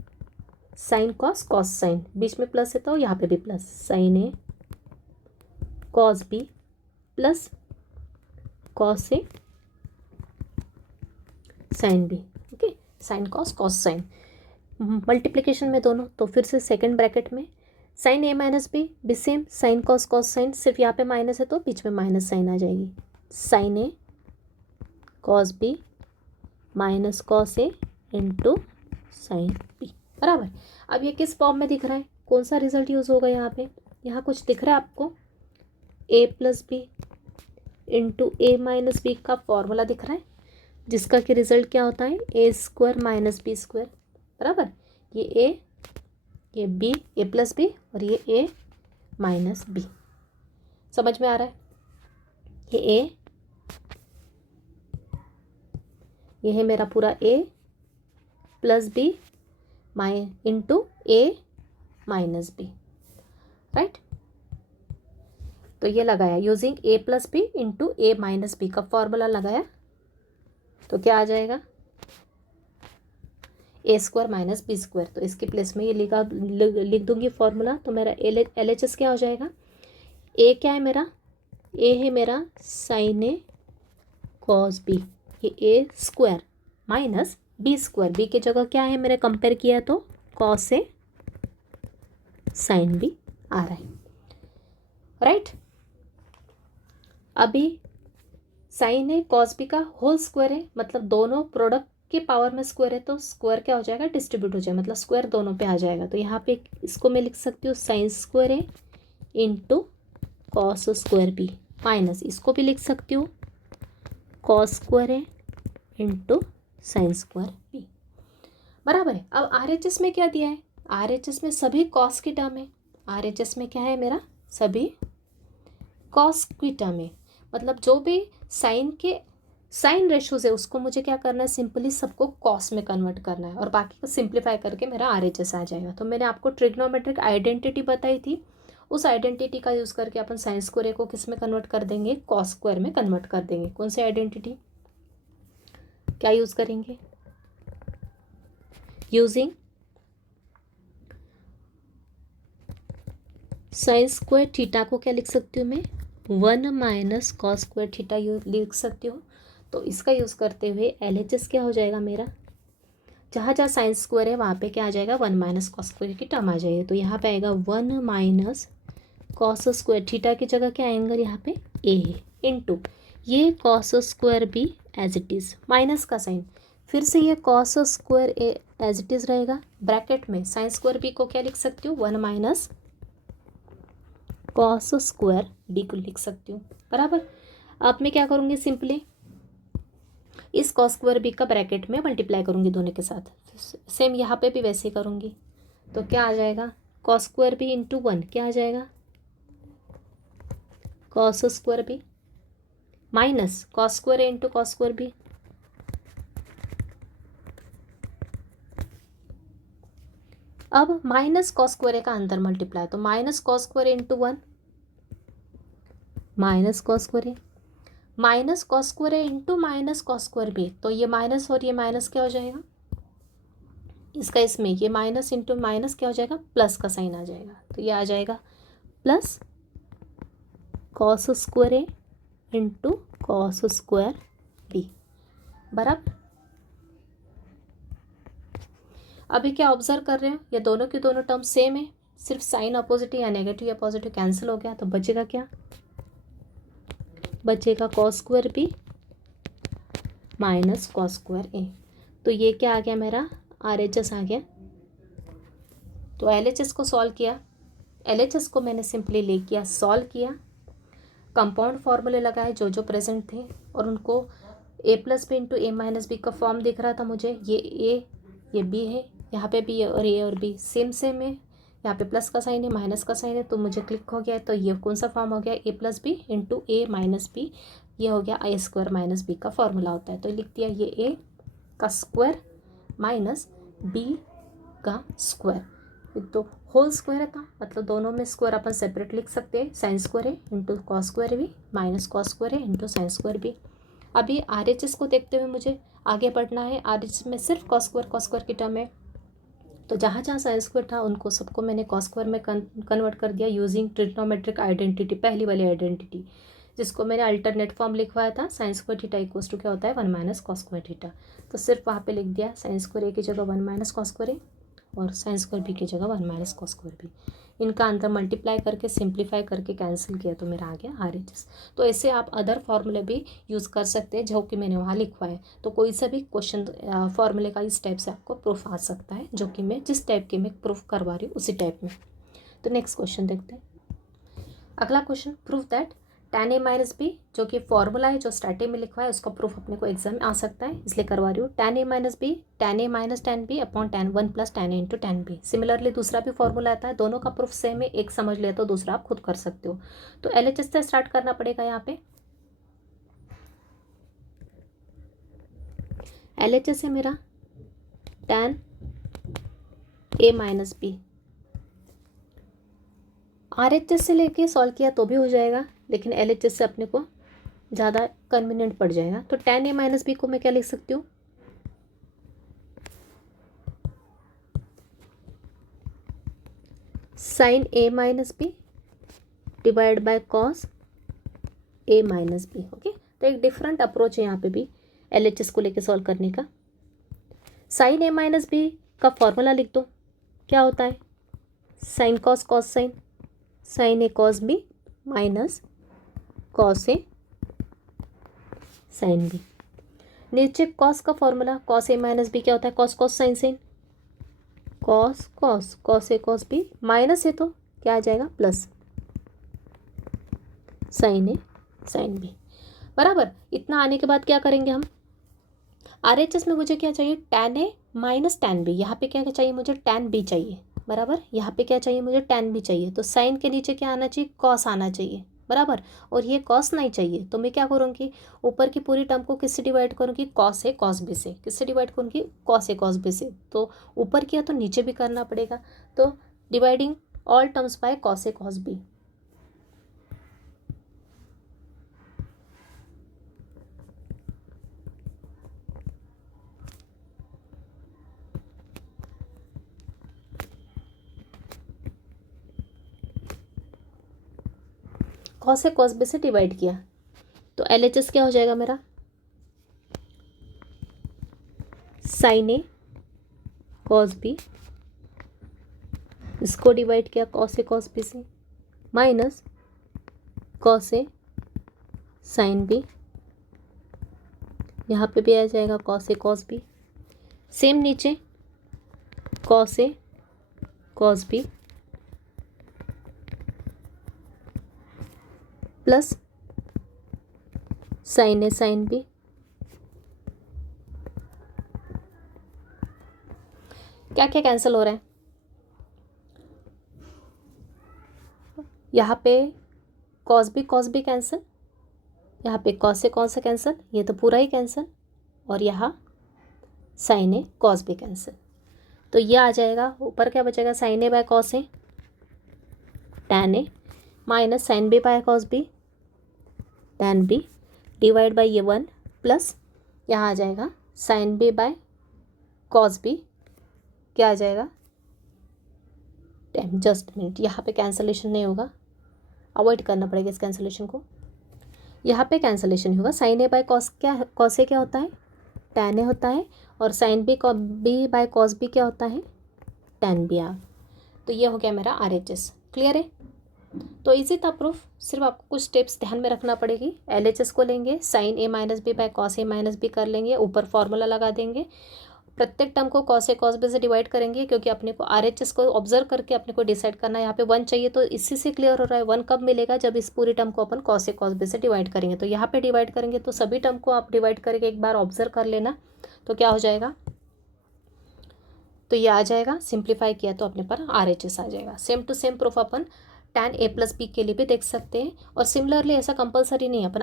साइन कॉस कॉस साइन, बीच में प्लस है तो यहाँ पे भी plus, sine A cos B plus cos A sine B. Okay, sine cos cos sine, multiplication में दोनों, तो फिर से सेकंड ब्रैकेट में साइन ए माइनस बी भी same, sign cos cos sign, सिर्फ यहाँ पे माइनस है तो बीच में माइनस साइन आ जाएगी, sign A cos B minus cos A into sine B बराबर। अब ये किस फॉर्म में दिख रहा है, कौन सा रिजल्ट यूज़ होगा यहाँ पे, यहाँ कुछ दिख रहा है आपको, ए plus B into A minus B का फॉर्मूला दिख रहा है, जिसका कि रिजल्ट क्या होता है, ए स्क्वायर माइनस बी स्क्वायर बराबर। ये ए, ये बी, ए प्लस बी, और ये ए माइनस बी, समझ में आ रहा है। ये ए, ये है मेरा पूरा A plus B into A minus B, right. तो ये लगाया using A plus B into A minus B का फॉर्मूला लगाया, तो क्या आ जाएगा, A square minus B square. तो इसके प्लेस में ये लिख दूंगी फॉर्मूला, तो मेरा एल एच एस क्या हो जाएगा, ए क्या है मेरा, ए है मेरा साइन ए कॉस बी, ये A square minus B square, B की जगह क्या है मेरे कंपेयर किया तो कॉस ए साइन बी आ रहा है, राइट। अभी साइन ए कॉस बी का होल स्क्वायर है, मतलब दोनों प्रोडक्ट के पावर में स्क्वायर है, तो स्क्वायर क्या हो जाएगा, डिस्ट्रीब्यूट हो जाएगा, मतलब स्क्वायर दोनों पे आ जाएगा। तो यहाँ पे इसको मैं लिख सकती हूँ sine square A into cos square B, minus इसको भी लिख सकती हूँ cos square A into sine square B बराबर है। अब आर एच एस में क्या दिया है, आर एच एस में सभी कॉस की टर्म है, आर एच एस में क्या है मेरा, सभी कॉस की टर्म है, मतलब जो भी साइन के साइन रेशोज है उसको मुझे क्या करना है, सिंपली सबको कॉस में कन्वर्ट करना है, और बाकी को सिंप्लीफाई करके मेरा आर एच एस आ जाएगा। तो मैंने आपको ट्रिग्नोमेट्रिक आइडेंटिटी बताई थी, उस आइडेंटिटी का यूज़ करके अपन साइन स्क्वायर को किस में कन्वर्ट कर देंगे, कॉस स्क्वायर में कन्वर्ट कर देंगे। कौन सी आइडेंटिटी, क्या यूज़ करेंगे, यूजिंग साइन स्क्वायर थीटा को क्या लिख सकती हूँ मैं, 1 माइनस कॉस स्क्वायर थीटा लिख सकती हूँ। तो इसका यूज़ करते हुए एल एच एस क्या हो जाएगा मेरा, जहाँ जहाँ साइन स्क्वायर है वहाँ पे क्या आ जाएगा, 1 माइनस कॉस स्क्वायर की टर्म आ जाएगी। तो यहाँ पे आएगा 1 माइनस कॉस स्क्वायर, थीटा की जगह क्या आएंगे यहाँ पे ए है, इंटू ये cos square B as it is, minus का साइन, फिर से ये cos square A as it is रहेगा, ब्रैकेट में साइन स्क्वायर बी को क्या लिख सकती हूँ, 1 माइनस कॉस स्क्वायर बी को लिख सकती हूँ बराबर। अब मैं क्या करूँगी, सिंपली इस कॉस स्क्वायर बी का ब्रैकेट में मल्टीप्लाई करूँगी दोनों के साथ, सेम यहाँ पे भी वैसे ही करूँगी। तो क्या आ जाएगा, कॉस स्क्वायर बी इंटू 1 क्या आ जाएगा, cos square B minus cos square A into cos square B, अब माइनस कॉस स्क्वायर ए का अंदर मल्टीप्लाई, तो minus cos square A into 1 minus cos square A, minus cos square A into minus cos square B, तो ये माइनस और ये माइनस क्या हो जाएगा, इसका इसमें ये माइनस इंटू माइनस क्या हो जाएगा, प्लस का साइन आ जाएगा। तो ये आ जाएगा plus cos square A into cos square B बराबर। अभी क्या ऑब्जर्व कर रहे हो, ये दोनों की दोनों टर्म सेम है, सिर्फ साइन अपोजिट या नेगेटिव या पॉजिटिव कैंसिल हो गया, तो बचेगा क्या, बचेगा cos square B minus cos square A. तो ये क्या आ गया मेरा, आर एच एस आ गया। तो एल एच एस को सॉल्व किया, एल एच एस को मैंने सिंपली ले किया, सॉल्व किया, कंपाउंड फॉर्मूले लगाए जो जो प्रेजेंट थे, और उनको ए plus B into A minus B का फॉर्म दिख रहा था मुझे, ये ए ये बी है, यहाँ पे भी और ए और बी सेम सेम है, यहाँ पे प्लस का साइन है माइनस का साइन है, तो मुझे क्लिक हो गया। तो ये कौन सा फॉर्म हो गया, ए plus B into A minus B, ये हो गया ए स्क्वायर माइनस बी का फॉर्मूला होता है। तो लिख दिया ये ए का स्क्वायर माइनस बी का स्क्वायर, तो होल स्क्वायर है, था मतलब दोनों में स्क्वायर अपन सेपरेट लिख सकते हैं, साइन स्क्वायर है into cos square B minus cos square है इंटू साइन स्क्वायर बी। अभी आर एच एस को देखते हुए मुझे आगे बढ़ना है, आर एच एस में सिर्फ कॉस स्क्वायर की टर्म है, तो जहाँ जहाँ साइन स्क्वायर था उनको सबको मैंने कॉस स्क्वायर में कन्वर्ट कर दिया यूजिंग ट्रिग्नोमेट्रिक आइडेंटिटी, पहली वाली आइडेंटिटी जिसको मैंने अल्टरनेट फॉर्म लिखवाया था। Sine square theta equals to क्या होता है 1 माइनस कॉस स्क्वायर थीटा। तो सिर्फ वहाँ पे लिख दिया साइन स्क्वायर ए की जगह 1 माइनस कॉस स्क्वायर ए और साइन स्क्वायर बी की जगह 1 माइनस कॉस स्क्वायर बी। इनका अंतर मल्टीप्लाई करके सिंप्लीफाई करके कैंसिल किया तो मेरा आ गया RHS। तो ऐसे आप अदर फॉर्मूले भी यूज़ कर सकते हैं जो कि मैंने वहाँ लिखवा है। तो कोई सा भी क्वेश्चन फॉर्मूले का इस टाइप से आपको प्रूफ आ सकता है, जो कि मैं जिस टाइप के मैं प्रूफ करवा रही हूँ उसी टाइप में। तो नेक्स्ट क्वेश्चन देखते हैं। अगला question, proof that tan a minus B, जो कि फॉर्मूला है जो स्टार्टिंग में लिखवा है उसका प्रूफ अपने को एग्जाम में आ सकता है, इसलिए करवा रही हूँ। tan a minus B tan a minus tan b upon tan 1 plus tan a into tan b। Similarly दूसरा भी फॉर्मूला आता है, दोनों का प्रूफ सेम है, एक समझ लिया तो दूसरा आप खुद कर सकते हो। तो LHS से स्टार्ट करना पड़ेगा। यहाँ पे LHS है मेरा tan a minus B. RHS से लेके सॉल्व किया तो भी हो जाएगा, लेकिन LHS से अपने को ज़्यादा कन्वीनियंट पड़ जाएगा। तो tan a माइनस बी को मैं क्या लिख सकती हूँ, sine a minus B divide by cos a minus B. Okay, तो एक डिफरेंट अप्रोच है यहाँ पे भी LHS को लेके सॉल्व करने का। साइन a माइनस बी का फॉर्मूला लिख दो, क्या होता है sine cos cos sine, sine A cos B minus cos A sine B. नीचे कॉस का formula cos A minus B क्या होता है cos cos sine sine, cos cos cos A cos B minus है तो क्या आ जाएगा plus sine A sine B बराबर। इतना आने के बाद क्या करेंगे हम, RHS में मुझे क्या चाहिए tan ए माइनस tan बी। यहाँ पे क्या चाहिए मुझे tan बी चाहिए बराबर, यहाँ पे क्या चाहिए मुझे tan बी चाहिए। तो साइन के नीचे क्या आना चाहिए कॉस आना चाहिए बराबर, और ये कॉस नहीं चाहिए तो मैं क्या करूँगी ऊपर की पूरी टर्म को किससे डिवाइड करूँगी कॉस ए कॉस बी से। किससे डिवाइड करूँगी कॉस ए कॉस बी से। तो ऊपर किया तो नीचे भी करना पड़ेगा, तो dividing all terms by cos A cos B. Cos A cos B से डिवाइड किया तो LHS क्या हो जाएगा मेरा साइन ए कॉस बी, इसको डिवाइड किया कॉस ए कॉस बी से minus cos A sine B, यहाँ पे भी आ जाएगा cos A cos B, same नीचे cos A cos B plus sine A sine B. क्या क्या कैंसिल हो रहा है, यहाँ पे कॉस बी कैंसिल, यहाँ पे कॉस से कैंसिल, ये तो पूरा ही कैंसिल, और यहाँ sine A cos B cancel. तो ये आ जाएगा ऊपर क्या बचेगा sine A by cos A tan A minus sine B by cos B tan B divide by ये 1 प्लस यहाँ आ जाएगा sine B by cos B, क्या आ जाएगा टाइम जस्ट मिनट, यहाँ पे कैंसलेशन नहीं होगा, अवॉइड करना पड़ेगा इस कैंसलेशन को। यहाँ पे कैंसलेशन होगा, sine A by cos cos A क्या होता है टैन ए होता है, और sine B by cos B क्या होता है टैन बी आर। तो ये हो गया मेरा RHS। क्लियर है, तो इजी था प्रूफ, सिर्फ आपको कुछ स्टेप्स ध्यान में रखना पड़ेगी। LHS को लेंगे, sine A minus B by cos A minus B कर लेंगे, ऊपर फॉर्मूला लगा देंगे, प्रत्येक टर्म को कॉस ए कॉस बी से डिवाइड करेंगे, क्योंकि अपने को RHS को ऑब्जर्व करके अपने को डिसाइड करना है। यहाँ पे 1 चाहिए तो इसी से क्लियर हो रहा है 1 कब मिलेगा जब इस पूरी टर्म को अपन कॉस ए कॉस बी से डिवाइड करेंगे। तो यहाँ पे डिवाइड करेंगे तो सभी टर्म को आप डिवाइड करके एक बार ऑब्जर्व कर लेना, तो क्या हो जाएगा तो ये आ जाएगा, सिंप्लीफाई किया तो अपने पर RHS आ जाएगा। सेम टू सेम प्रूफ अपन tan a प्लस बी के लिए भी देख सकते हैं, और सिमिलरली ऐसा कंपलसरी नहीं है, अपन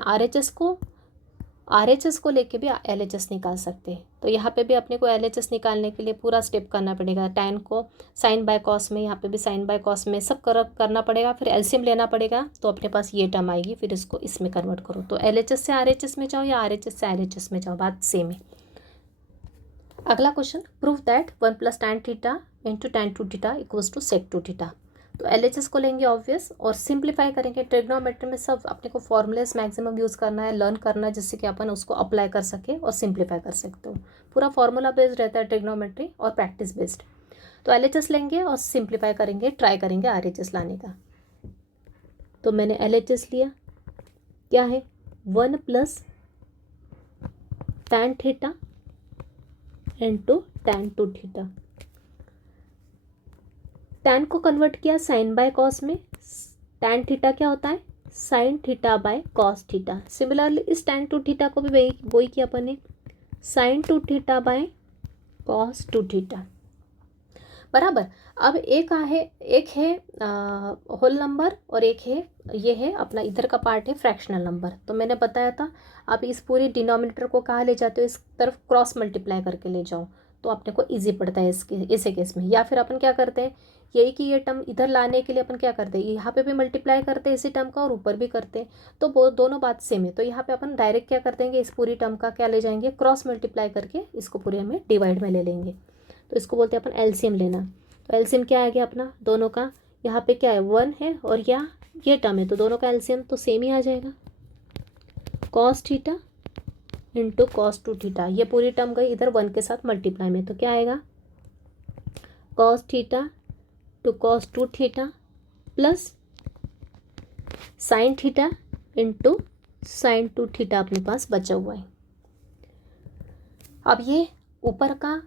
RHS को लेके भी LHS निकाल सकते हैं। तो यहाँ पे भी अपने को LHS निकालने के लिए पूरा स्टेप करना पड़ेगा, tan को साइन बाय कॉस में, यहाँ पे भी साइन बाय कॉस में, सब करना पड़ेगा, फिर LCM लेना पड़ेगा, तो अपने पास ये टर्म आएगी, फिर इसको इसमें कन्वर्ट करो। तो LHS से RHS में जाओ या RHS से LHS में जाओ, बात सेम है। अगला question, prove that 1 + tan theta into tan 2 theta equals to sec 2 theta. तो LHS को लेंगे ऑब्वियस और सिंप्लीफाई करेंगे। ट्रिग्नोमेट्री में सब अपने को फॉर्मूलेस मैक्सिमम यूज़ करना है, लर्न करना है, जिससे कि अपन उसको अप्लाई कर सके और सिंप्लीफाई कर सकते हो। पूरा फॉर्मूला बेस्ड रहता है ट्रिग्नोमेट्री और प्रैक्टिस बेस्ड। तो LHS लेंगे और सिंप्लीफाई करेंगे, ट्राई करेंगे RHS लाने का। तो मैंने LHS लिया, क्या है 1 + tan theta into tan 2 theta. tan को कन्वर्ट किया साइन बाय कॉस में। tan थीटा क्या होता है, sine theta by cos theta. Similarly इस tan 2 थीटा को भी वही किया अपन ने, sine 2 theta by cos 2 theta बराबर। अब एक है होल नंबर और एक है ये है अपना इधर का पार्ट है फ्रैक्शनल नंबर। तो मैंने बताया था आप इस पूरी डिनोमिनेटर को कहाँ ले जाते हो, इस तरफ क्रॉस मल्टीप्लाई करके ले जाओ, तो अपने को इजी पड़ता है इसे केस में। या फिर अपन क्या करते हैं, यही कि ये टर्म इधर लाने के लिए अपन क्या करते हैं, यहाँ पे भी मल्टीप्लाई करते हैं इसी टर्म का और ऊपर भी करते हैं, तो वो दोनों बात सेम है। तो यहाँ पे अपन डायरेक्ट क्या कर देंगे, इस पूरी टर्म का क्या ले जाएंगे, क्रॉस मल्टीप्लाई करके इसको पूरे में डिवाइड में ले लेंगे। तो इसको बोलते हैं अपन एलसीएम लेना। तो एलसीएम क्या आ गया अपना दोनों का, यहाँ पे क्या है 1 है और ये टर्म है, तो दोनों का एलसीएम तो सेम ही आ जाएगा, cos theta into cos 2 theta. ये पूरी टर्म गई इधर 1 के साथ मल्टीप्लाई में, तो क्या आएगा cos theta two cos 2 theta plus sign theta into sign 2 theta अपने पास बचा हुआ है। अब ये ऊपर का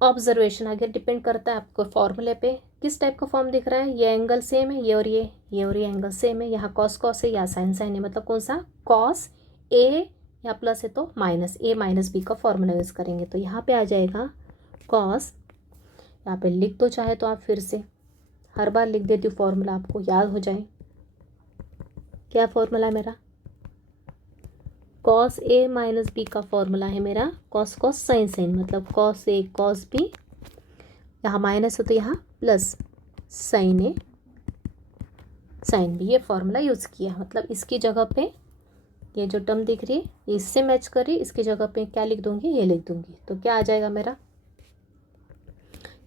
ऑब्जर्वेशन आगे डिपेंड करता है आपको फॉर्मूले पे किस टाइप का फॉर्म दिख रहा है। ये एंगल सेम है, ये और ये एंगल सेम है, यहाँ कॉस कॉस है या साइन साइन है, मतलब कौन सा कॉस ए या प्लस है तो माइनस ए माइनस बी का फॉर्मूला यूज़ करेंगे। तो यहाँ पे आ जाएगा कॉस, यहाँ पे लिख दो चाहे तो आप फिर से, हर बार लिख देती हूँ फॉर्मूला आपको याद हो जाए। क्या फॉर्मूला है मेरा, कॉस ए माइनस बी का फॉर्मूला है मेरा कॉस कॉस साइन साइन, मतलब कॉस ए कॉस बी, यहाँ माइनस हो तो यहाँ plus sine A sine B, ये फॉर्मूला यूज़ किया। मतलब इसकी जगह पे ये जो टर्म दिख रही है इससे मैच कर रही है, इसकी जगह पे क्या लिख दूंगी, ये लिख दूंगी। तो क्या आ जाएगा मेरा,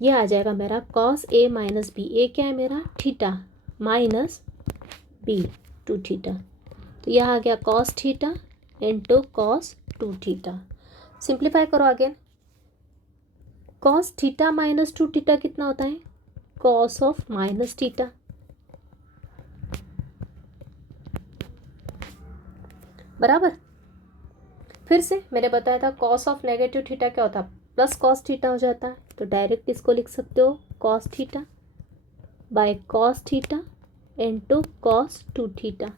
ये आ जाएगा मेरा कॉस ए माइनस बी। ए क्या है मेरा थीटा माइनस बी 2 थीटा, तो यह आ गया cos theta into cos 2 theta. Simplify करो again, cos theta minus 2 theta कितना होता है, कॉस ऑफ माइनस थीटा, बराबर। फिर से मैंने बताया था कॉस ऑफ नेगेटिव थीटा क्या होता है, प्लस कॉस थीटा हो जाता है। तो डायरेक्ट इसको लिख सकते हो cos theta by cos theta into cos 2 theta.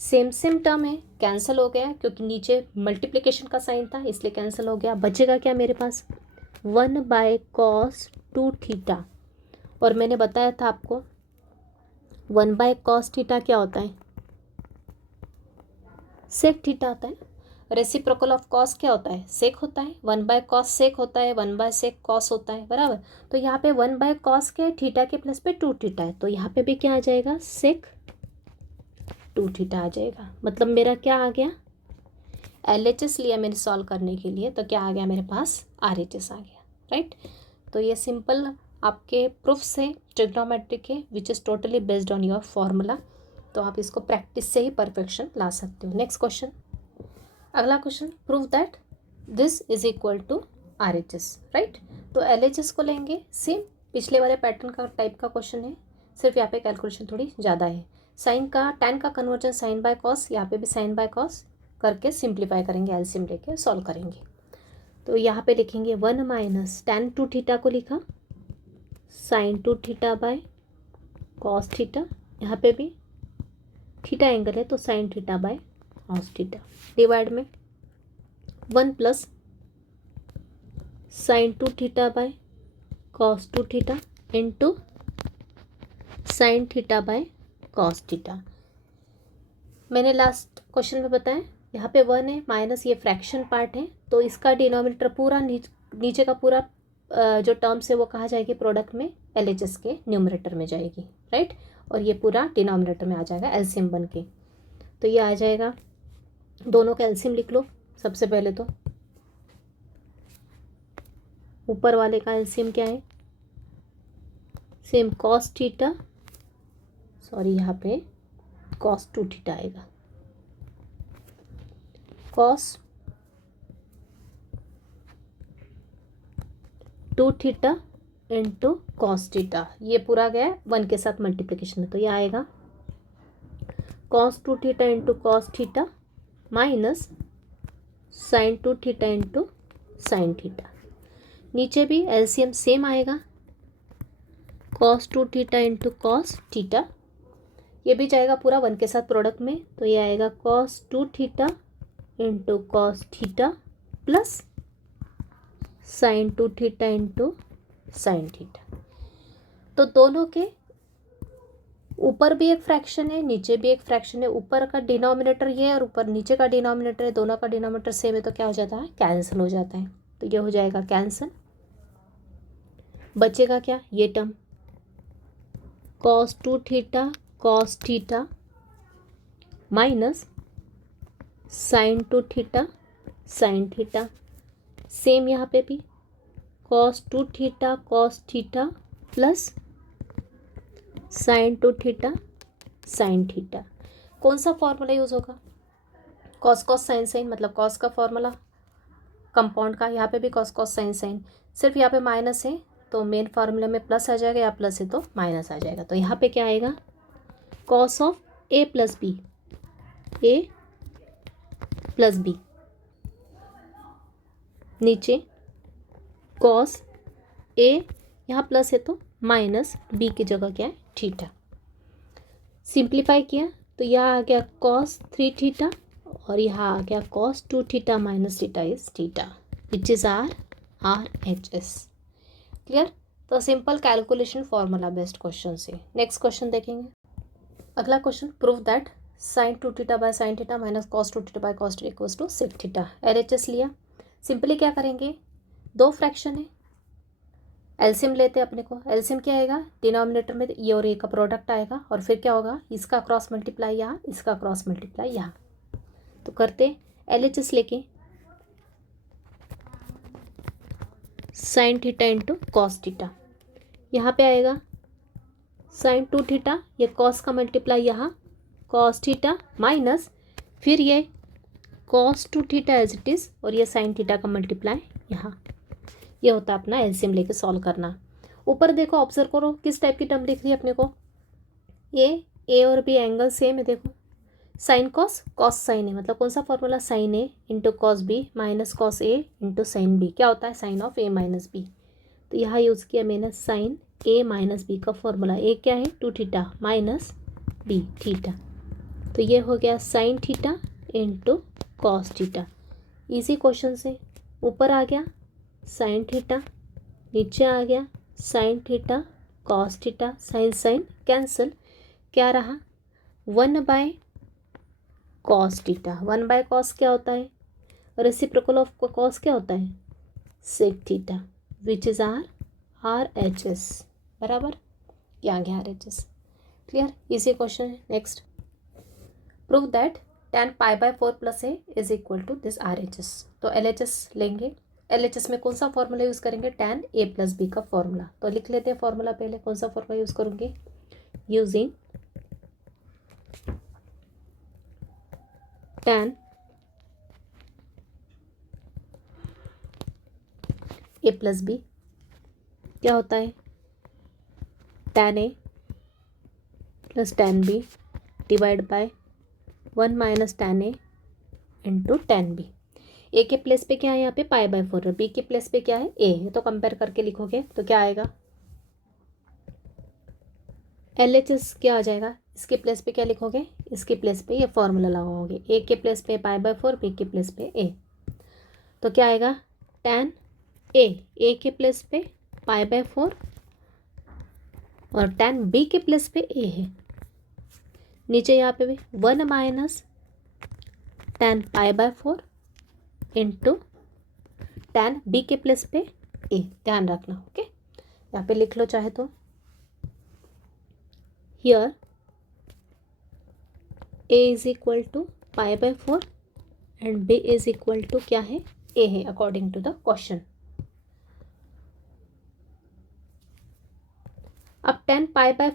Same term है, कैंसिल हो गया क्योंकि नीचे मल्टीप्लिकेशन का साइन था इसलिए कैंसिल हो गया। बचेगा क्या मेरे पास 1 बाय कॉस 2 थीटा, और मैंने बताया था आपको 1 बाय कॉस थीटा क्या होता है, सेक थीटा होता है। रेसिप्रोकल ऑफ कॉस क्या होता है, सेक होता है। 1 बाय कॉस सेक होता है, 1 बाय सेक कॉस होता है, बराबर। तो यहाँ पे 1 बाय कॉस क्या है, थीटा के प्लस पे 2 थीटा है, तो यहाँ पे भी क्या आ जाएगा सेक 2 थीटा आ जाएगा। मतलब मेरा क्या आ गया, LHS लिया मैंने सॉल्व करने के लिए, तो क्या आ गया मेरे पास RHS आ गया, राइट। तो ये सिंपल आपके प्रूफ्स है ट्रिग्नोमेट्री के which is totally based on your formula. तो आप इसको प्रैक्टिस से ही परफेक्शन ला सकते हो। नेक्स्ट क्वेश्चन, अगला question, prove that this is equal to RHS, right. तो LHS को लेंगे, सेम पिछले वाले पैटर्न का टाइप का क्वेश्चन है, सिर्फ यहाँ पे कैलकुलेशन थोड़ी ज़्यादा है। साइन का टैन का कन्वर्जन साइन बाय कॉस, यहाँ पे भी साइन बाय कॉस करके सिंप्लीफाई करेंगे, एलसीएम लेके सॉल्व करेंगे। तो यहाँ पे लिखेंगे 1 माइनस टैन 2 थीटा को लिखा sine 2 theta by cos theta, यहाँ पे भी थीटा एंगल है तो sine theta by cos theta, divide में 1 plus sine 2 theta by cos 2 theta into sine theta by cos theta. मैंने लास्ट क्वेश्चन में बताया यहाँ पे 1 है माइनस ये फ्रैक्शन पार्ट है, तो इसका डिनोमिनेटर पूरा नीचे का पूरा जो टर्म्स है वो कहाँ जाएगी, प्रोडक्ट में LHS के न्यूमरेटर में जाएगी, राइट। और ये पूरा डिनोमिनेटर में आ जाएगा एलसीएम बन के। तो ये आ जाएगा, दोनों का एलसीएम लिख लो सबसे पहले। तो ऊपर वाले का एलसीएम क्या है, सेम कॉस थीटा, सॉरी यहाँ पे कॉस 2 थीटा आएगा, cos 2 theta into cos theta, ये पूरा गया 1 के साथ मल्टीप्लिकेशन है, तो ये आएगा cos 2 theta into cos theta minus sine 2 theta into sine theta. नीचे भी एलसीएम सेम आएगा, cos 2 theta into cos theta, ये भी जाएगा पूरा 1 के साथ प्रोडक्ट में, तो ये आएगा cos 2 theta into cos theta plus sine 2 theta into sine theta. तो दोनों के ऊपर भी एक फ्रैक्शन है, नीचे भी एक फ्रैक्शन है, ऊपर का डिनोमिनेटर ये है और ऊपर नीचे का डिनोमिनेटर है, दोनों का डिनोमिनेटर सेम है, तो क्या हो जाता है, कैंसिल हो जाता है, तो ये हो जाएगा कैंसिल। बचेगा क्या, ये term cos 2 theta cos theta minus sine 2 theta sine theta, same यहाँ पे भी cos 2 theta cos theta plus sine 2 theta sine theta. कौन सा फॉर्मूला यूज़ होगा, कॉस कॉस साइन साइन, मतलब कॉस का फॉर्मूला कंपाउंड का, यहाँ पे भी कॉस कॉस साइन साइन, सिर्फ यहाँ पे माइनस है तो मेन फार्मूले में प्लस आ जाएगा, या प्लस है तो माइनस आ जाएगा, तो यहाँ पे क्या आएगा cos of A plus B, A plus B, नीचे कॉस ए, यहाँ प्लस है तो माइनस बी की जगह क्या है थीटा। सिंप्लीफाई किया तो यहाँ आ गया कॉस 3 थीटा और यहाँ आ गया cos 2 theta minus theta is theta, which is R H S. Clear. तो simple calculation formula based question से नेक्स्ट क्वेश्चन देखेंगे। अगला question, prove that sine 2 theta by sine theta minus cos 2 theta by cos theta equals to sec theta. LHS लिया, सिंपली क्या करेंगे, दो फ्रैक्शन है, एलसीएम लेते हैं अपने को, एलसीएम क्या आएगा, डिनोमिनेटर में ये और ये का प्रोडक्ट आएगा और फिर क्या होगा, इसका क्रॉस मल्टीप्लाई यहाँ, इसका क्रॉस मल्टीप्लाई यहाँ, तो करते एलएचएस लेके sine theta into cos theta, यहाँ पे आएगा साइन 2 थीटा, ये कॉस का मल्टीप्लाई यहाँ कॉस थीटा माइनस फिर ये cos 2 theta as it is और ये साइन थीटा का मल्टीप्लाई यहाँ, ये होता है अपना एलसीएम लेके सॉल्व करना। ऊपर देखो, ऑब्जर्व करो किस टाइप की टर्म लिख रही है अपने को, ये ए और बी एंगल सेम है, देखो sine cos cos sine A, मतलब कौन सा formula, sine A into cos B minus cos A into sine B, क्या होता है sine of A minus B, तो यहाँ यूज़ किया मैंने साइन ए माइनस बी का फॉर्मूला, ए क्या है 2 थीटा माइनस बी थीटा, तो ये हो गया sine theta into cos theta. Easy question से ऊपर आ गया साइन थीटा, नीचे आ गया sine theta cos theta, sine sine cancel, क्या रहा 1 by cos theta, 1 by cos क्या होता है, रेसिप्रोकल ऑफ कॉस क्या होता है sec theta, which is R H S, बराबर, क्या आ गया R H S. Clear, easy question है। Next, prove that tan pi by 4 plus A is equal to this R H S. तो एल एच एस लेंगे, एल एच एस में कौन सा फॉर्मूला यूज़ करेंगे, tan ए प्लस बी का फॉर्मूला, तो लिख लेते हैं फॉर्मूला पहले, कौन सा फॉर्मूला यूज़ करूँगी, using tan A plus B क्या होता है, tan A plus tan B divide by 1 minus tan A into tan B. A के प्लेस पे क्या है यहाँ पे पाई बाय 4 है, बी के प्लेस पे क्या है ए है, तो कंपेयर करके लिखोगे तो क्या आएगा, एल एच एस क्या आ जाएगा, इसके प्लेस पे क्या लिखोगे, इसके प्लेस पे ये फॉर्मूला लगाओगे, ए के प्लेस पे पाई बाय 4, बी के प्लेस पे ए, तो क्या आएगा tan ए के प्लेस पे पाई बाय 4 और tan बी के प्लेस पे ए है, नीचे यहाँ पे भी 1 minus tan pi by 4 into tan B के प्लेस पे ए, ध्यान रखना, ओके, यहाँ पे लिख लो चाहे तो, here A is equal to pi by 4 and B is equal to क्या है ए है, according to the question. 10 pi by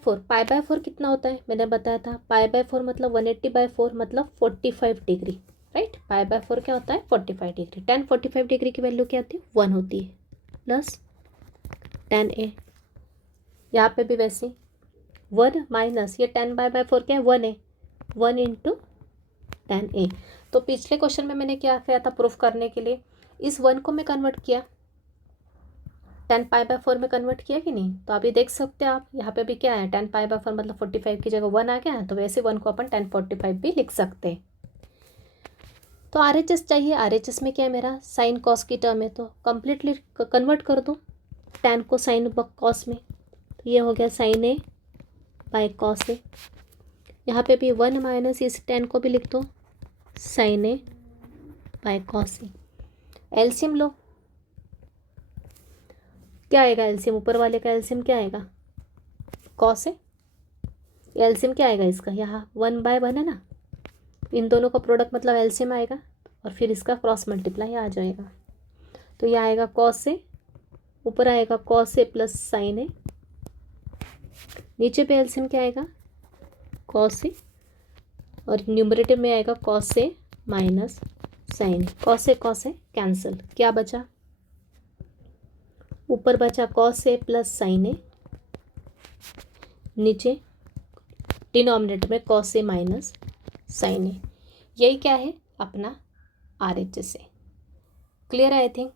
4 कितना होता है मैंने बताया था, पाई बाय 4 मतलब 180/4 मतलब 45 डिग्री, राइट। पाई बाय 4 क्या होता है 45 डिग्री। 45 डिग्री की वैल्यू क्या होती है 1 होती है, प्लस 10a। यहाँ पे भी वैसे 1 माइनस ये 10 पाई बाय 4 क्या है 1 है, 1 इंटू 10a। तो पिछले क्वेश्चन में मैंने क्या किया था प्रूफ करने के लिए, इस 1 को मैं कन्वर्ट किया 10 पाई बाय 4 में कन्वर्ट किया कि नहीं। तो अभी देख सकते हैं आप यहाँ पे भी क्या है 10 पाई बाय 4 मतलब 45 की जगह 1 आ गया, तो वैसे 1 को अपन 1045 भी लिख सकते हैं। तो RHS चाहिए, RHS में क्या है मेरा साइन कॉस की टर्म है, तो कंप्लीटली कन्वर्ट कर दो tan को साइन कॉस में, तो ये हो गया sign A by cos A. यहाँ पे भी 1 माइनस इस tan को भी लिख दो sine A by cos A. LCM लो, क्या आएगा एलसीएम, ऊपर वाले का एलसीएम क्या आएगा कॉस है, एलसीएम क्या आएगा इसका, यहाँ 1/1 है ना, इन दोनों का प्रोडक्ट मतलब एलसीएम आएगा और फिर इसका क्रॉस मल्टीप्लाई आ जाएगा। तो ये आएगा कॉस ए, ऊपर आएगा कॉस ए प्लस साइन ए, नीचे पे एलसीएम क्या आएगा कॉस ए और न्यूमरेटर में आएगा cos A minus sine A. Cos A cancel, क्या बचा ऊपर बचा कॉस ए प्लस साइन ए, नीचे डिनोमिनेटर में कॉस ए माइनस साइन ए। यही क्या है अपना RHS है। क्लियर है आई थिंक।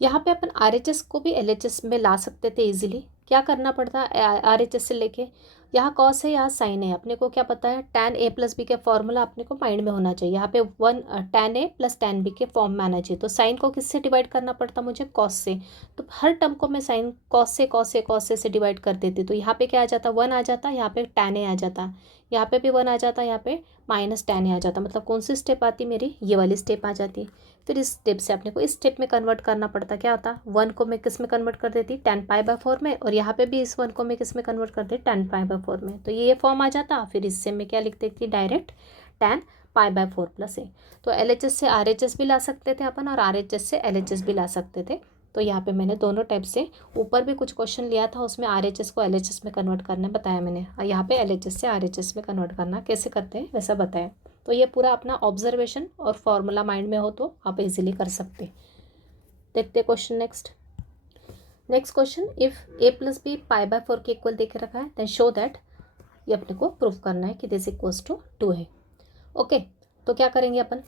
यहाँ पे अपन RHS को भी LHS में ला सकते थे इजीली। क्या करना पड़ता है RHS से लेके, यहाँ कॉस है यहाँ साइन है, अपने को क्या पता है tan a प्लस बी का फॉर्मूला अपने को माइंड में होना चाहिए। यहाँ पे 1 tan a plus tan b के फॉर्म में आना चाहिए। तो साइन को किससे डिवाइड करना पड़ता मुझे कॉस से, तो हर टर्म को मैं साइन कॉस से डिवाइड कर देती। तो यहाँ पे क्या आ जाता 1 आ जाता, यहाँ पे tan a आ जाता, यहाँ पे भी 1 आ जाता, यहाँ पे माइनस tan a आ जाता। मतलब कौन सी स्टेप आती मेरी ये वाली स्टेप आ जाती। फिर इस स्टेप से अपने को इस स्टेप में कन्वर्ट करना पड़ता, क्या होता 1 को मैं किस में कन्वर्ट कर देती 10 पाई बाय 4 में, और यहाँ पे भी इस 1 को मैं किस में कन्वर्ट कर देती 10 पाई बाय 4 में। तो ये फॉर्म आ जाता, फिर इससे मैं क्या लिख देती डायरेक्ट 10 पाई बाय 4 प्लस ए। तो LHS से RHS भी ला सकते थे अपन और RHS से LHS भी ला सकते थे। तो यहाँ पे मैंने दोनों टाइप से, ऊपर भी कुछ क्वेश्चन लिया था उसमें RHS को LHS में कन्वर्ट करना बताया मैंने, और यहाँ पे LHS से RHS में कन्वर्ट करना कैसे करते हैं वैसा बताया। तो ये पूरा अपना ऑब्जर्वेशन और फॉर्मूला माइंड में हो तो आप इजीली कर सकते। देखते question next question, if a plus B पाई/4 के इक्वल देके रखा है देन शो दैट, ये अपने को प्रूफ करना है कि दिस इक्वल्स टू 2 है। ओके, तो क्या करेंगे अपन,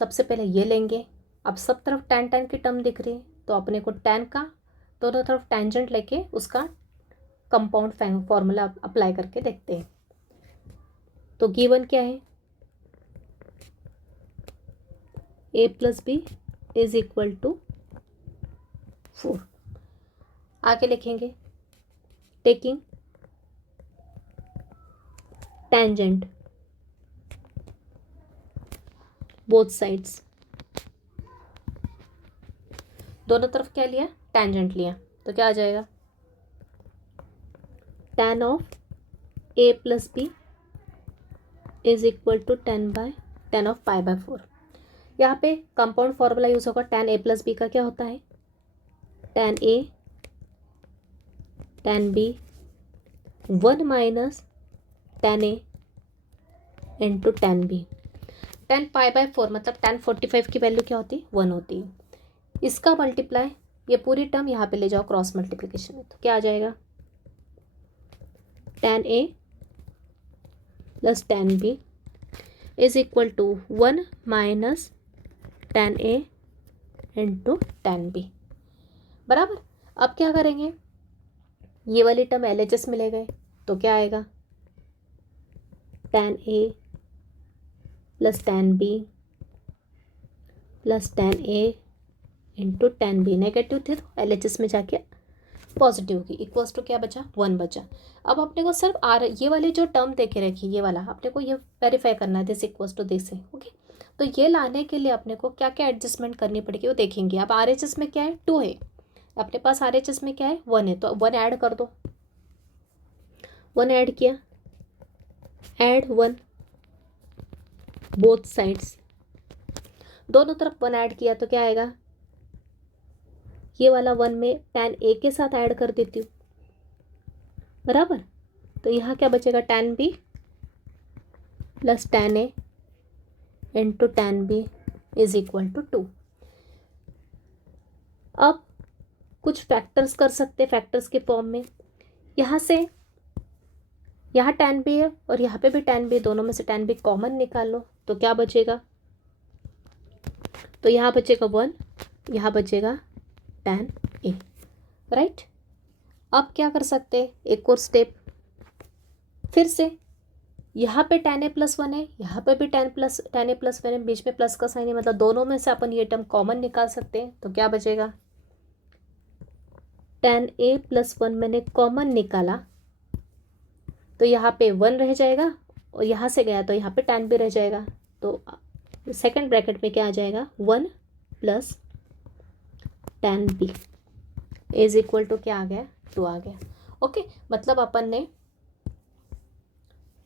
सबसे पहले ये लेंगे। अब सब तरफ tan की टर्म दिख रही है, तो अपने को tan का दोनों तरफ टेंजेंट लेके उसका कंपाउंड फॉर्मूला अप्लाई करके देखते हैं। तो गिवन क्या है a plus B is equal to 4। आगे लिखेंगे टेकिंग टेंजेंट बोथ साइड्स, दोनों तरफ क्या लिया टेंजेंट लिया, तो क्या आ जाएगा tan of a plus B is equal to 10 of पाई/4। यहाँ पे कंपाउंड फॉर्मूला यूज होगा, tan a प्लस बी का क्या होता है tan a tan b 1 minus tan a into tan b। 10 पाई/4 मतलब tan 45 की वैल्यू क्या होती है 1 होती है। इसका मल्टीप्लाई ये पूरी टर्म यहाँ पे ले जाओ क्रॉस मल्टीप्लिकेशन में, तो क्या आ जाएगा tan a plus tan b is equal to 1 minus tan a into tan b बराबर। अब क्या करेंगे, ये वाली टर्म LHS में ले गए, तो क्या आएगा tan a plus tan b plus tan a into tan b। Negative थे तो LHS में जाके पॉजिटिव की इक्वल्स टू क्या बचा 1 बचा। अब अपने को सिर्फ ये वाली जो टर्म देखे रखी ये वाला अपने को ये वेरीफाई करना है दिस इक्वल्स टू दिस है। ओके, तो ये लाने के लिए अपने को क्या क्या एडजस्टमेंट करनी पड़ेगी वो देखेंगे। अब RHS में क्या है 2 है, अपने पास RHS में क्या है 1 है, तो 1 ऐड कर दो, 1 ऐड किया, ऐड 1 बोथ साइड्स, दोनों तरफ 1 ऐड किया तो क्या आएगा ये वाला 1 में tan a के साथ ऐड कर देती हूँ, बराबर। तो यहाँ क्या बचेगा, tan b plus tan a into tan b is equal to 2। अब कुछ फैक्टर्स कर सकते हैं फैक्टर्स के फॉर्म में। यहाँ से यहाँ tan b है और यहाँ पे भी tan b, दोनों में से tan b कॉमन निकाल लो तो क्या बचेगा, तो यहाँ बचेगा 1, यहाँ बचेगा tan a, राइट। अब क्या कर सकते हैं, एक और स्टेप, फिर से यहाँ पे tan a प्लस 1 है, यहाँ पे भी tan a प्लस 1 है, बीच में प्लस का साइन है, मतलब दोनों में से अपन ये टर्म कॉमन निकाल सकते हैं। तो क्या बचेगा, tan a प्लस 1 मैंने कॉमन निकाला तो यहाँ पे 1 रह जाएगा और यहाँ से गया तो यहाँ पे tan b रह जाएगा। तो सेकंड ब्रैकेट में क्या आ जाएगा, 1 plus tan b is equal to क्या आ गया, 2 आ गया। ओके, मतलब अपन ने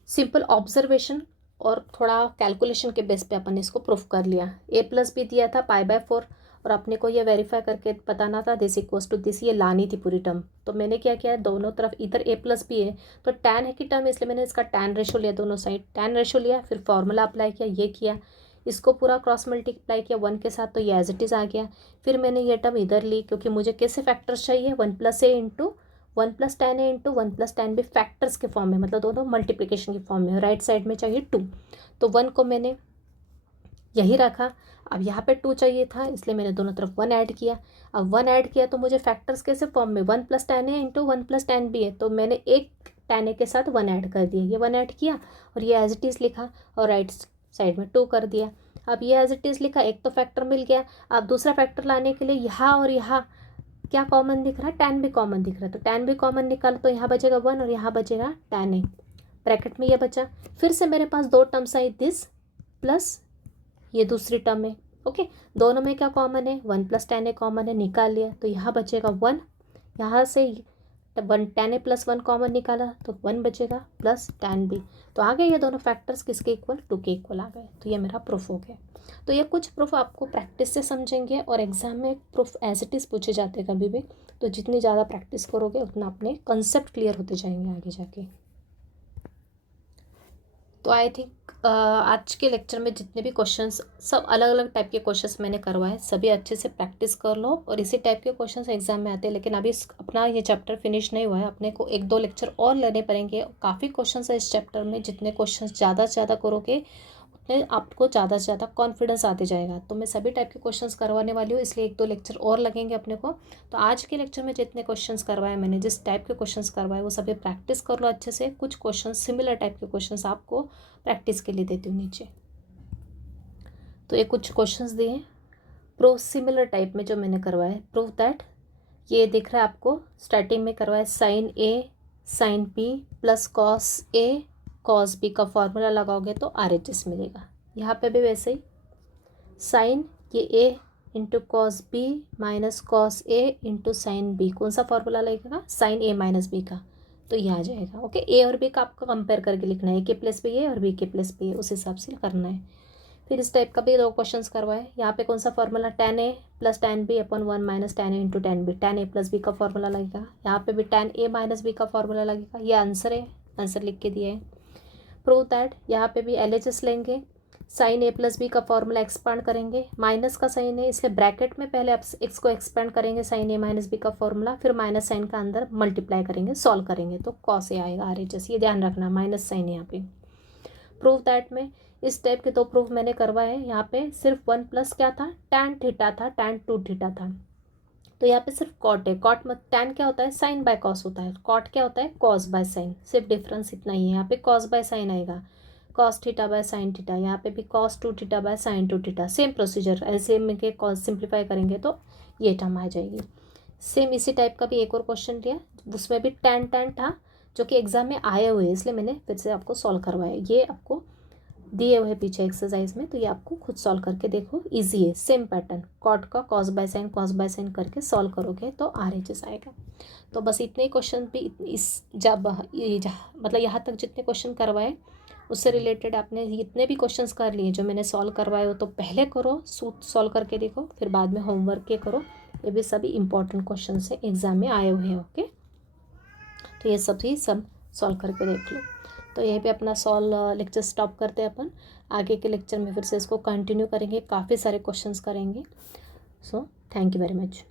सिंपल ऑब्जर्वेशन और थोड़ा कैलकुलेशन के बेस पे अपन ने इसको प्रूफ कर लिया। a प्लस बी दिया था π/4 और अपने को ये वेरीफाई करके बताना था दिस इक्वल्स टू दिस, ये लानी थी पूरी टर्म। तो मैंने क्या किया, दोनों तरफ इधर a प्लस बी है तो tan है की टर्म, इसलिए मैंने इसका tan रेशो लिया, दोनों साइड tan रेशो लिया, फिर फॉर्मूला अप्लाई किया, ये किया, इसको पूरा क्रॉस मल्टीप्लाई किया 1 के साथ तो ये एज इट इज़ आ गया। फिर मैंने ये टर्म इधर ली क्योंकि मुझे कैसे फैक्टर्स चाहिए, 1 plus a into 1 plus tan a into 1 plus tan b factors के फॉर्म में, मतलब दोनों मल्टीप्लिकेशन के फॉर्म में, राइट साइड में चाहिए 2, तो 1 को मैंने यही रखा। अब यहाँ पे 2 चाहिए था इसलिए मैंने दोनों तरफ 1 ऐड किया। अब 1 ऐड किया तो मुझे फैक्टर्स कैसे फॉर्म में, 1 plus tan a into 1 plus tan b है, तो मैंने एक tan a के साथ 1 ऐड कर दिया, ये 1 ऐड किया और ये एज इट इज़ लिखा और राइट साइड में 2 कर दिया। अब ये एज इट इज़ लिखा, एक तो फैक्टर मिल गया। अब दूसरा फैक्टर लाने के लिए यहाँ और यहाँ क्या कॉमन दिख रहा है, tan भी कॉमन दिख रहा है, तो tan भी कॉमन निकालो तो यहाँ बचेगा 1 और यहाँ बचेगा tan a, ब्रैकेट में ये बचा। फिर से मेरे पास 2 टर्म्स आई, दिस प्लस ये दूसरी टर्म है। ओके, दोनों में क्या कॉमन है, 1 प्लस tan a कॉमन है, निकाल लिया तो यहाँ बचेगा 1, यहाँ से 1 tan a प्लस 1 कॉमन निकाला तो 1 बचेगा प्लस tan b। तो आ गए ये दोनों फैक्टर्स किसके इक्वल, 2 के इक्वल आ गए। तो ये मेरा प्रूफ हो गया। तो ये कुछ प्रूफ आपको प्रैक्टिस से समझेंगे और एग्जाम में प्रूफ एज इट इज़ पूछे जाते हैं कभी भी, तो जितनी ज़्यादा प्रैक्टिस करोगे उतना अपने कंसेप्ट क्लियर होते जाएंगे आगे जाके। तो आई थिंक आज के लेक्चर में जितने भी क्वेश्चंस, सब अलग अलग टाइप के क्वेश्चंस मैंने करवाए, सभी अच्छे से प्रैक्टिस कर लो और इसी टाइप के क्वेश्चंस एग्जाम में आते हैं। लेकिन अभी अपना ये चैप्टर फिनिश नहीं हुआ है, अपने को 1-2 लेक्चर और लेने पड़ेंगे। काफ़ी क्वेश्चंस है इस चैप्टर में, जितने क्वेश्चंस ज़्यादा से ज़्यादा करोगे उतने आपको ज़्यादा से ज़्यादा कॉन्फिडेंस आते जाएगा। तो मैं सभी टाइप के क्वेश्चंस करवाने वाली हूँ, इसलिए 1-2 लेक्चर और लगेंगे अपने को। तो आज के लेक्चर में जितने क्वेश्चंस करवाए मैंने, जिस टाइप के क्वेश्चंस करवाए वो सभी प्रैक्टिस कर लो अच्छे से। कुछ क्वेश्चंस सिमिलर टाइप के क्वेश्चंस आपको प्रैक्टिस के लिए देती हूँ नीचे। तो ये कुछ क्वेश्चंस दिए हैं प्रूफ सिमिलर टाइप में जो मैंने करवाए। प्रूफ दैट, ये दिख रहा है आपको, स्टार्टिंग में करवाए sign A sine B plus cos A cos B का फॉर्मूला लगाओगे तो RHS मिलेगा। यहाँ पे भी वैसे ही साइन ये A into cos B minus cos A into sine B, कौन सा फॉर्मूला लगेगा, साइन ए माइनस बी का, तो ये आ जाएगा। ओके, ए और बी का आपको कंपेयर करके लिखना है, ए के प्लस बी है और बी के प्लस बी है, उस हिसाब से करना है। फिर इस टाइप का भी 2 क्वेश्चंस करवाए। यहाँ पे कौन सा formula, tan a plus tan b upon 1 minus tan a into tan b, tan a plus b का फॉर्मूला लगेगा। यहाँ पे भी tan a माइनस b का फॉर्मूला लगेगा। ये आंसर है, आंसर लिख के दिया है। प्रूव दैट, यहाँ पे भी LHS लेंगे, साइन ए प्लस बी का फॉर्मूला एक्सपांड करेंगे, माइनस का साइन है इसलिए ब्रैकेट में पहले आप एक्स को एक्सपेंड करेंगे, साइन ए माइनस बी का फॉर्मूला, फिर माइनस साइन का अंदर मल्टीप्लाई करेंगे, सॉल्व करेंगे तो कॉस ए आएगा RHS, ये ध्यान रखना, माइनस साइन यहाँ पे। प्रूव दैट में इस टाइप के 2 प्रूफ मैंने करवाए। यहाँ पे सिर्फ 1 प्लस क्या था, tan थीटा था, tan 2 थीटा था, तो यहाँ पे सिर्फ कॉट है। कॉट मत, tan क्या होता है, साइन बाय कॉस होता है, कॉट क्या होता है, कॉस बाय साइन, सिर्फ डिफरेंस इतना ही है। यहाँ पे कॉस बाय साइन आएगा, cos theta by sine theta, यहाँ पे भी cos 2 theta by sign 2 theta, same procedure, ऐसे में के कॉस सिंप्लीफाई करेंगे तो ये टर्म आ जाएगी। सेम इसी टाइप का भी एक और क्वेश्चन दिया, उसमें भी tan था जो कि एग्जाम में आए हुए, इसलिए मैंने फिर से आपको सॉल्व करवाया। ये आपको दिए हुए पीछे एक्सरसाइज में, तो ये आपको खुद सॉल्व करके देखो, इजी है, सेम पैटर्न, कॉट का कॉस बाय साइन करके सॉल्व करोगे तो RHS आएगा। तो बस इतने क्वेश्चन भी इस मतलब यहाँ तक जितने क्वेश्चन करवाए उससे रिलेटेड आपने जितने भी क्वेश्चंस कर लिए जो मैंने सॉल्व करवाए हो, तो पहले करो, सॉल्व करके देखो, फिर बाद में होमवर्क के करो, ये भी सभी इंपॉर्टेंट क्वेश्चन से एग्ज़ाम में आए हुए हैं। ओके, तो ये सभी सब सॉल्व करके देख लो। तो यहीं पे अपना लेक्चर स्टॉप करते हैं अपन। आगे के लेक्चर में फिर से इसको कंटिन्यू करेंगे, काफ़ी सारे क्वेश्चंस करेंगे। So thank you very much.